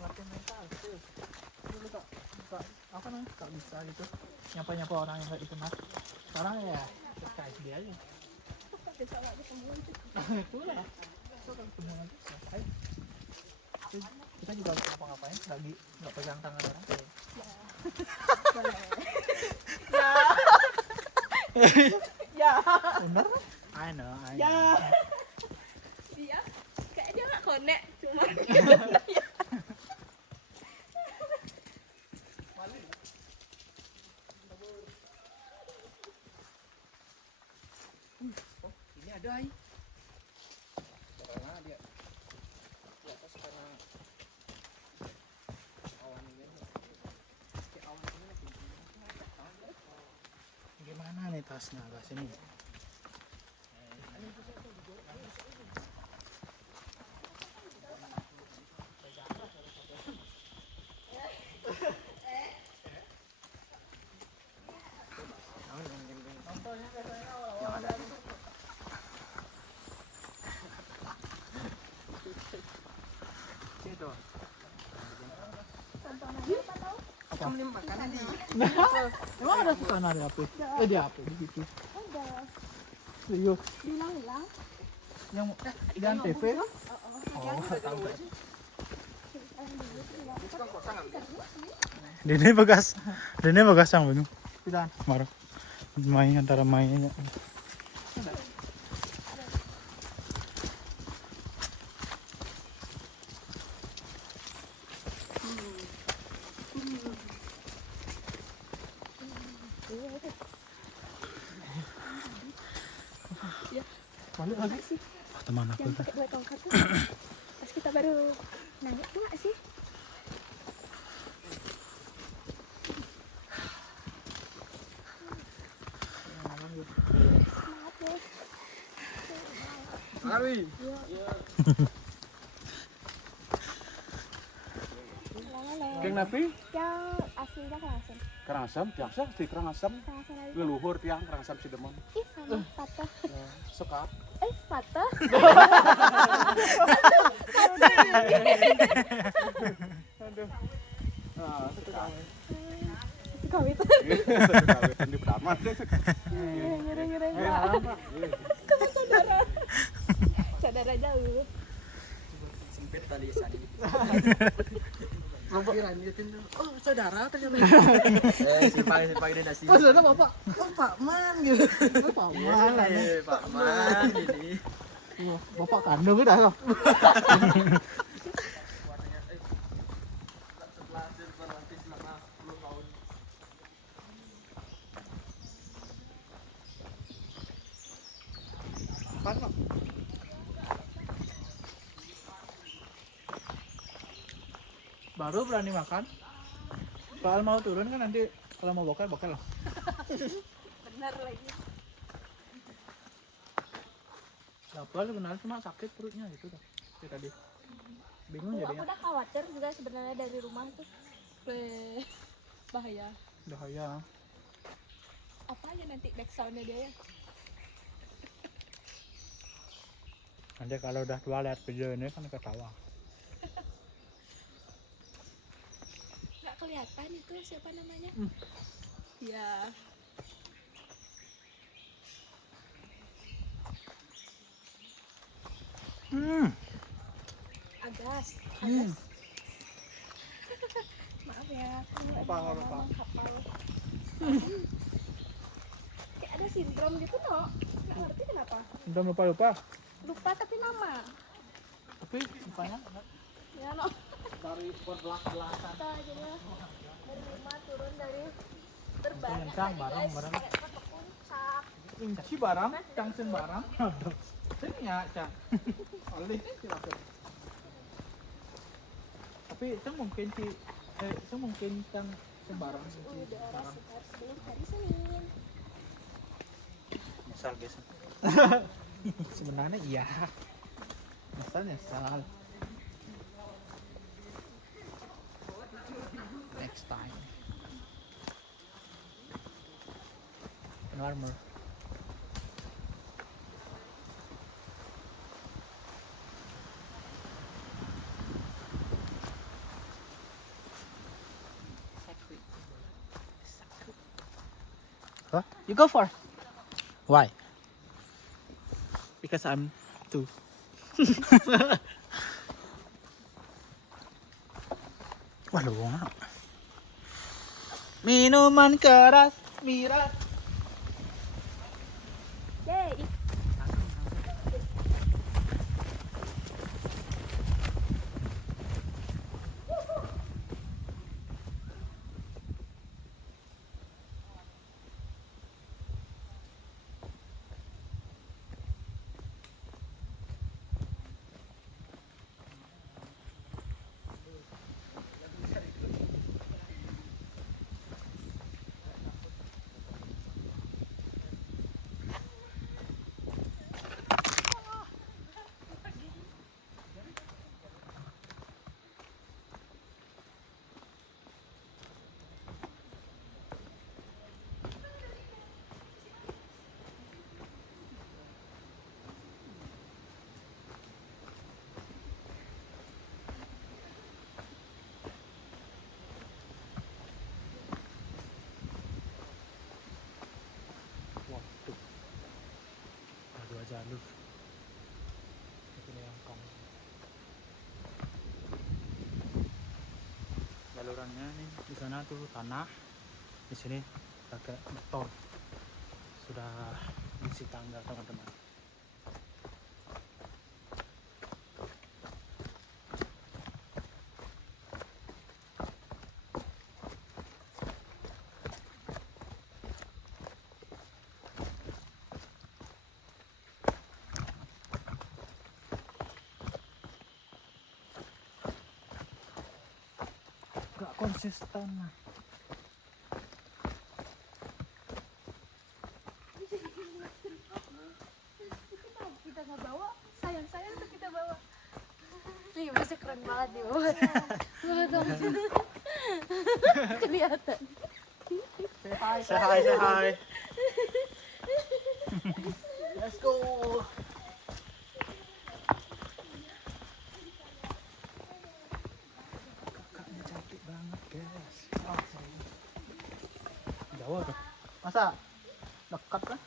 Latih mental tuh. Dulu kak apa namanya? Kak bisa gitu. Nyapa orang yang kayak itu mas. Sekarang ya kayak dia aja. Itulah. Itu kan ketemu nanti selesai. Kita juga nggak ngapa-ngapain, lagi nggak pegang tangan orang. Ya. Bener? I know. Dia kayak dia nggak connect cuma. Ini ada ay. Karena dia di atas karena awan ini. Kayak awan ini Gimana nih tasnya guys ini? Emang ada sukaan ada apa? Di apa di situ? Ada. Serius? Hilang. Yang di Antv? Oh, tahu. Dene begas yang bingung. Tidak. Marah. Main antara mainnya. Balik lagi. Oh, teman aku Yang kan. pakai 2 tongkat tuh. Pas kita baru naik nggak sih? Semangat bos. Arwi. Keng napi? Yang aslinya Karangasem. Karangasem, biasa di Karangasem. Karangasem aja. Leluhur tiang Karangasem Sidemon. Ih sama patah. Sekap. Patah. Nah, itu kawin. Kawit. Kawin di Praman. Ngira. Saudara jauh. Sempit tadi sani. Oh, saudara ternyata. Simpang ini nasi. Mas ada bapak. Oh, Pak Man gitu. Pak Man. Pak Man ini. Bapak kandung udah loh. Baru berani makan. Kalau mau turun kan nanti kalau mau bokeh loh. Benar lagi. Lapar sebenarnya cuma sakit perutnya gitu dah. Kayak tadi. Bingung Aku jadinya. udah khawatir juga sebenarnya dari rumah tuh. Bahaya. Bahaya. Apa aja nanti back soundnya dia ya? Nanti kalau udah tua lihat video ini kan ketawa. Nggak kelihatan itu siapa namanya? Ya. Agas. Maaf ya. Apa apa. Kayak ada sindrom gitu no. Nggak ngerti kenapa. Udah lupa. Lupa tapi nama. Tapi rupanya Ya no. dari berbelas-belasan. Kita aja lah. Dari rumah turun dari berbanyak. Kencang bareng. Ke puncak. Inci barang, cangsen barang. Sini ya, Cang. Oleh silakan. Tapi itu mungkin itu mungkin Cang sembarang sih. Udah harus sebelum hari Senin. Misal guys. Sebenarnya iya. Nyesal. Next time. Normal. Huh? You go first. Why? Because I'm two. Wah, lu ngomong. Minuman keras, miras. Yay. Waduh. Ada 2 jalur. Itu yang kong. Jalurannya nih di sana tuh tanah, di sini pakai motor. Sudah isi tangga teman-teman. Gak konsisten. Kita nggak bawa, sayang tuh kita bawa. Nih masih keren banget di bawah. Kelihatan. Say hi. Let's go. Kakaknya cantik banget guys. Jauh tuh. Masa dekat kan?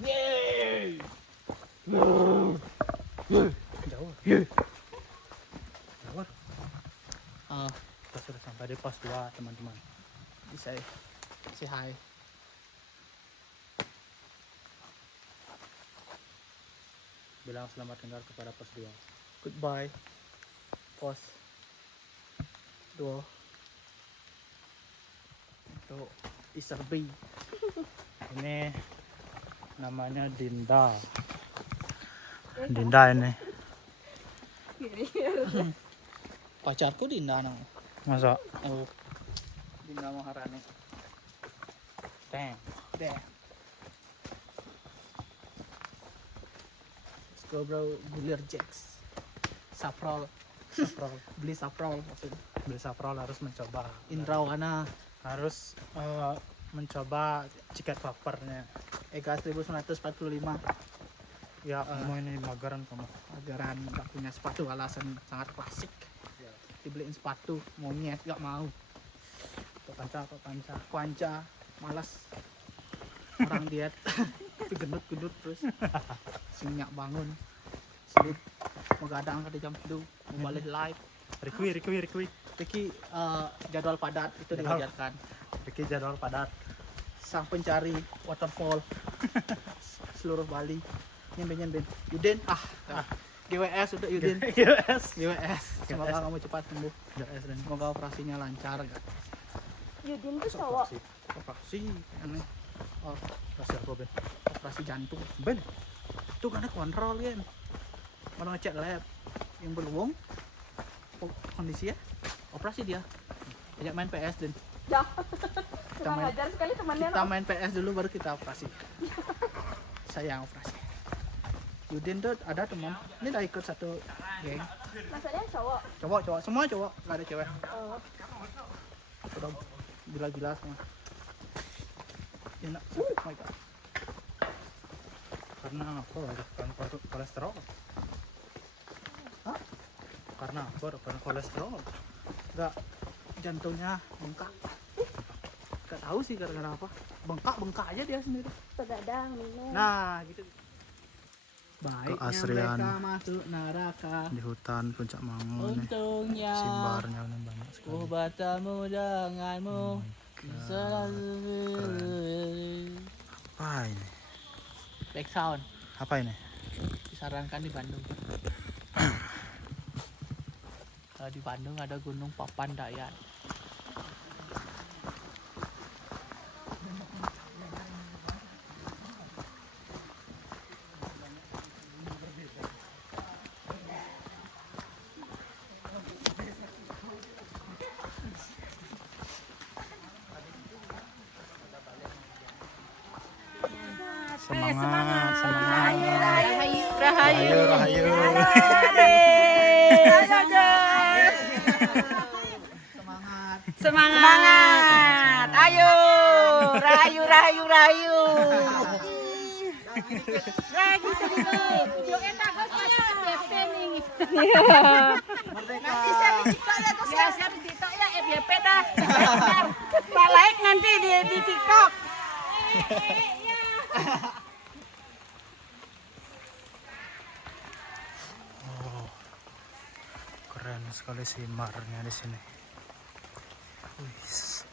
Yeay. Jauh. Jauh. Ah, Tadi pos 2 teman-teman. Bisa say hi. Bilang selamat tinggal kepada pos 2. Goodbye. Pos 2. Untuk Iserbi. Ini namanya Dinda. Dinda ini. Pacarku Dinda nang. Masa? Oh. Dinda Maharani. Damn. Deh. Let's go bro, gulir Jacks. Saprol. Beli saprol maksudnya. Beli saprol harus mencoba. Indrawana. Harus mencoba ciket vapornya. Ega 1945. Ya, kamu ini mageran kamu. Agaran gak punya sepatu, alasan sangat klasik. Dibeliin sepatu, monyet gak mau. Kok panca. Panca, malas. Orang diet. Tapi gendut terus. Sinyak bangun. Sulit. Mau gadang ke jam 7. Mau balik live. Rikui. Riki jadwal padat itu Jadwal. diwajarkan. Riki jadwal padat. Sang pencari waterfall seluruh Bali. Nyemben Yudin GWS untuk Yudin. GWS. Semoga kamu cepat sembuh. Semoga operasinya lancar. Yudin tuh cowok. Operasi aneh. Oh, Operasi apa, Ben? operasi jantung. Ben. Itu karena kontrol kan. Mau ngecek lab yang belum kondisi ya. Operasi dia. Ajak main PS dan Ya. kita main, Ngajar sekali temannya. kita main PS dulu baru kita operasi. Saya yang operasi. Yudin tuh ada teman. Ini udah ikut satu geng. Maksudnya cowok. Cowok, semua cowok, nggak ada cewek. Oh. Udah gila-gila semua. Enak. Oh my god. Karena apa? Karena kolesterol. Hah? Karena apa? Karena kolesterol. Enggak, jantungnya bengkak. Gak tahu sih gara-gara apa. Bengkak aja dia sendiri. Begadang minum. Nah, gitu. Baiknya Keasrian. mereka masuk neraka. Di hutan Puncak Mangu nih. Untungnya Simbarnya ini banyak ku sekali. bertemu denganmu. Selalu. Apa ini? Back sound Apa ini? disarankan di Bandung. Kalau di Bandung ada Gunung Papandayan. Semangat. Rahayu. Rahayu. Semangat. Ayo. Rahayu. Lagi sedikit. Nanti saya TikTok ya tuh. Ya, saya di TikTok ya FYP dah. Pak like nanti di TikTok. Oh, keren sekali simarnya di sini. Wis.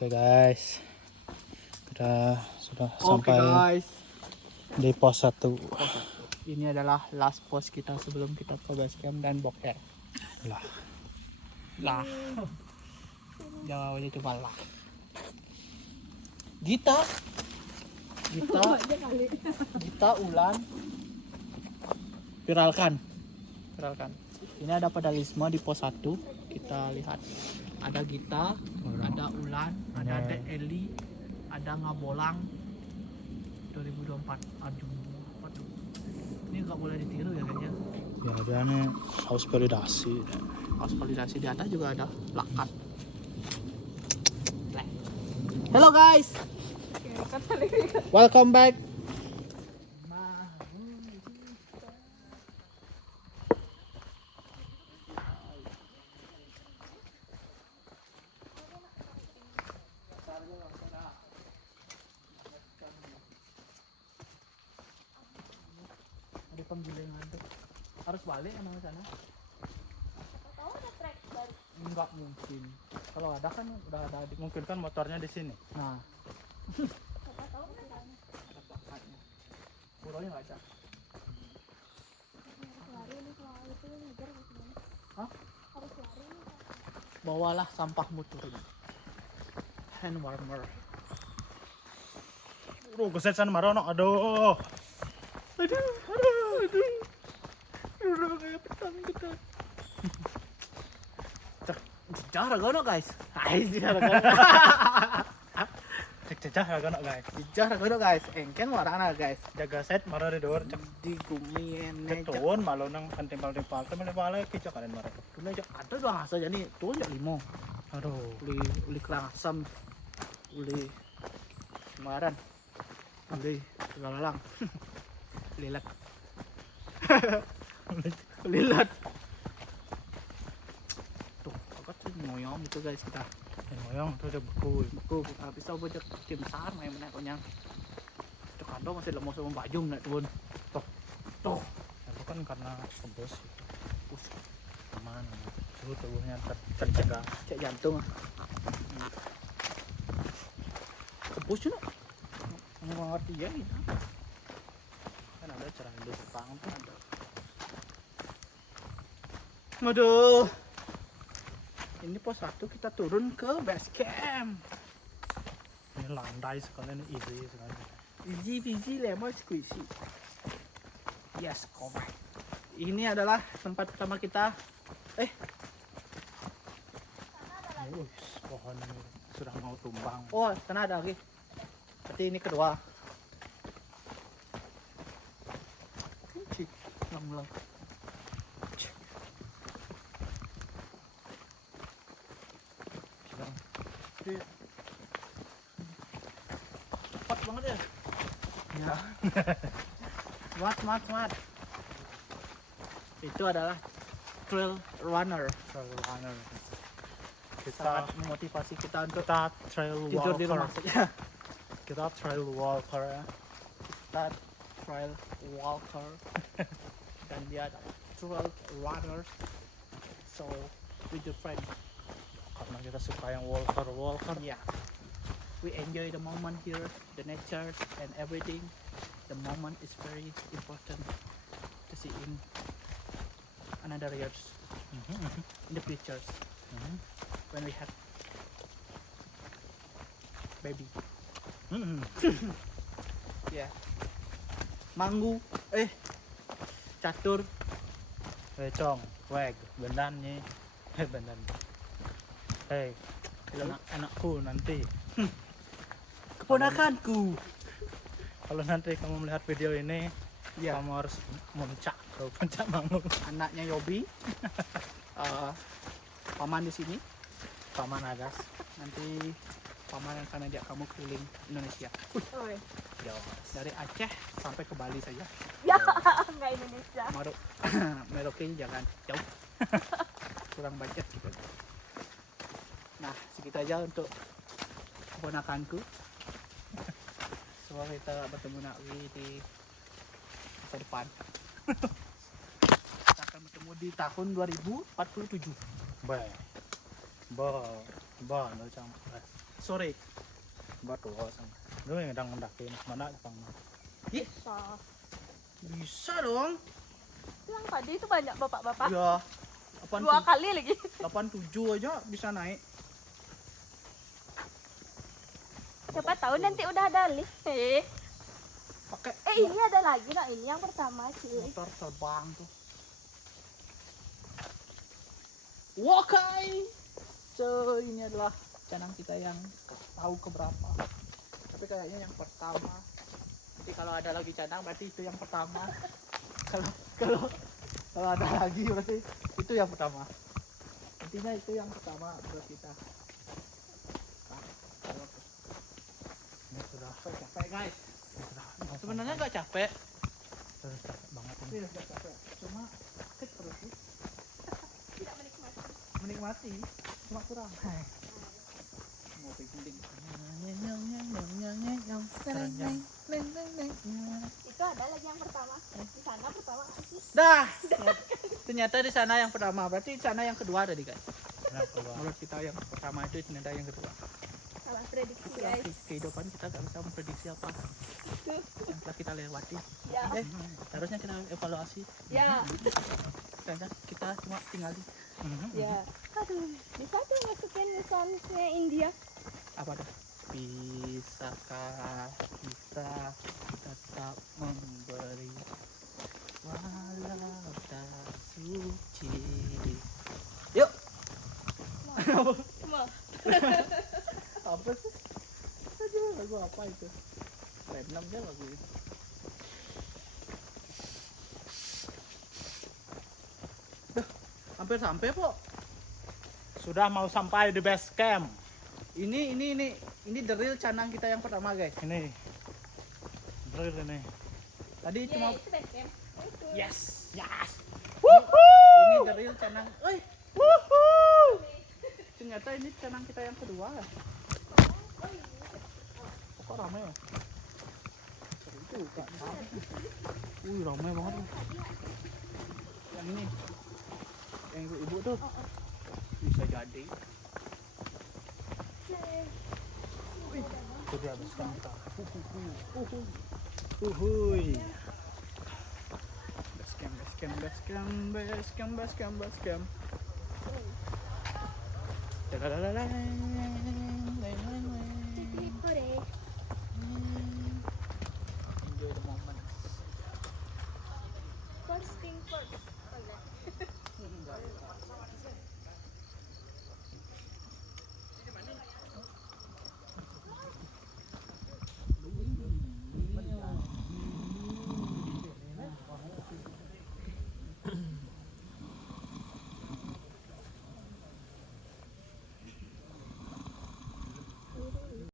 Oke guys, kita sudah Oke sampai guys, di pos 1. ini adalah last post kita sebelum kita ke base camp dan boker. Lah. Jawabannya cuma lah. Gita Ulan viralkan. Ini ada pedalisme di pos 1. Kita lihat ada Gita, ada Ulan, ada Dek Eli, ada Ngabolang 2024. Aduh, apa tuh? Ini nggak boleh ditiru ya kayaknya. Ya dia nih haus validasi. Haus validasi di atas juga ada plakat. Hello guys, welcome back. Ada penggilingan tuh. Harus balik emang ke sana? Enggak mungkin. Kalau ada kan udah ada, mungkin kan motornya di sini. Nah. Ada plakatnya. Puronya nggak ada. Hah? Bawalah sampahmu turun. Hand warmer. Keset sana marono, aduh. Aduh, kayak petang dekat. Jejak ragono guys. Jejak ragono. Cek cecah ragono guys. Jejak ragono guys. Engken warana guys. Jaga set marah di door cek Di gumien nejak. ketuun malu nang kan timpal-timpal kicak kalian marah. Tuh nejak ada doang asa jadi tuh jak limo. Aduh. Uli kerang asam. Uli kemarin. Uli galalang. Lilat. Lilat. Tuh, agak tuh ngoyong itu guys kita. Moyong tuh udah beku. Beku, habis itu bocah tim sar main mana konyang. Cek kado masih lemah sama bajung nak turun. Tuh. Itu kan karena kebos. Aman. Suhu tubuhnya terjaga. Cek jantung. Kebus cuna. Nggak ngerti ya ini. Kan ada cara hidup Jepang tuh ada. Aduh. Ini pos 1 kita turun ke base camp. Ini landai sekali, ini easy sekali. Easy peasy lemon squeezy. Yes, correct. Ini adalah tempat pertama kita. Pohon ini sudah mau tumbang. Oh, sana ada lagi. Berarti ini kedua. Kunci. Lang. Cepat banget ya. Ya. Smart. Itu adalah trail runner. Runner. Sangat memotivasi kita untuk Kita trail tidur di rumah walker. saja. Kita trail walker ya. Kita trail walker dan dia adalah trail runner. So with your friend, Karena kita suka yang walker. yeah, we enjoy the moment here, the nature and everything. The moment is very important to see in another years, in the futures, when we have baby. Yeah. Manggu, catur, Cong, weg, bendan nih. Bendan. Anakku nanti. keponakanku. Kalau nanti kamu melihat video ini, Ya, kamu harus memuncak ke puncak Mangu. anaknya Yobi, paman di sini. Paman Agas. Nanti paman akan ajak kamu keliling Indonesia. Jauh. Dari Aceh sampai ke Bali saja. Ya, nggak Indonesia. Merauke jangan jauh. Kurang budget gitu. Nah, segitu aja untuk keponakanku. Semoga kita bertemu Nakwi di masa depan. Kita akan bertemu di tahun 2047 Ba, no cang. sore. Ba tuh sama. Lu yang sedang mendakin mana Jepang? Bisa. Bisa dong. Yang tadi itu banyak bapak-bapak. Ya, 2 kali lagi. 87 aja bisa naik. Siapa tahu nanti udah ada lift. Pakai Ini ada lagi, nah ini yang pertama sih. motor terbang tuh. Oke. So, ini adalah canang kita yang tahu keberapa. Tapi kayaknya yang pertama. Nanti kalau ada lagi canang berarti itu yang pertama. kalau Kalau ada lagi berarti itu yang pertama. Intinya itu yang pertama buat kita. Ini sudah Capek guys. mau Sebenarnya nggak capek. sudah capek banget ini. Iya nggak capek. Cuma sakit perut sih. Menikmati. Cuma kurang. Mau penting. Itu ada lagi yang pertama. Di sana pertama sih. Dah. Ternyata di sana yang pertama. Berarti di sana yang kedua tadi guys. Nah, coba. Menurut kita yang pertama itu ternyata yang kedua. Salah prediksi Itulah guys. kehidupan kita nggak bisa memprediksi apa yang telah kita lewati. Ya. Harusnya kita evaluasi. Ya. Karena kita cuma tinggal di Ya. Aduh, bisa tuh masukin sonnya India. apa tuh? Bisakah kita tetap memberi walau tak suci? Yuk. Semua. Apa sih? Aduh, lagu apa itu? Random aja lagu ini. Duh, hampir sampai po. Sudah mau sampai di base camp. Ini the real canang kita yang pertama guys. Ini. Bener ini. Tadi cuma Itu base camp. Itu. Yes. Yes. ini the real canang. Ternyata ini canang kita yang kedua. Kok ramai ya? Itu kan. Wih, ramai banget. Yang ini. Yang ibu-ibu tuh. Bisa jadi. Sudah base camp kita. Uhuy. Base camp. Enjoy the moment. First thing first.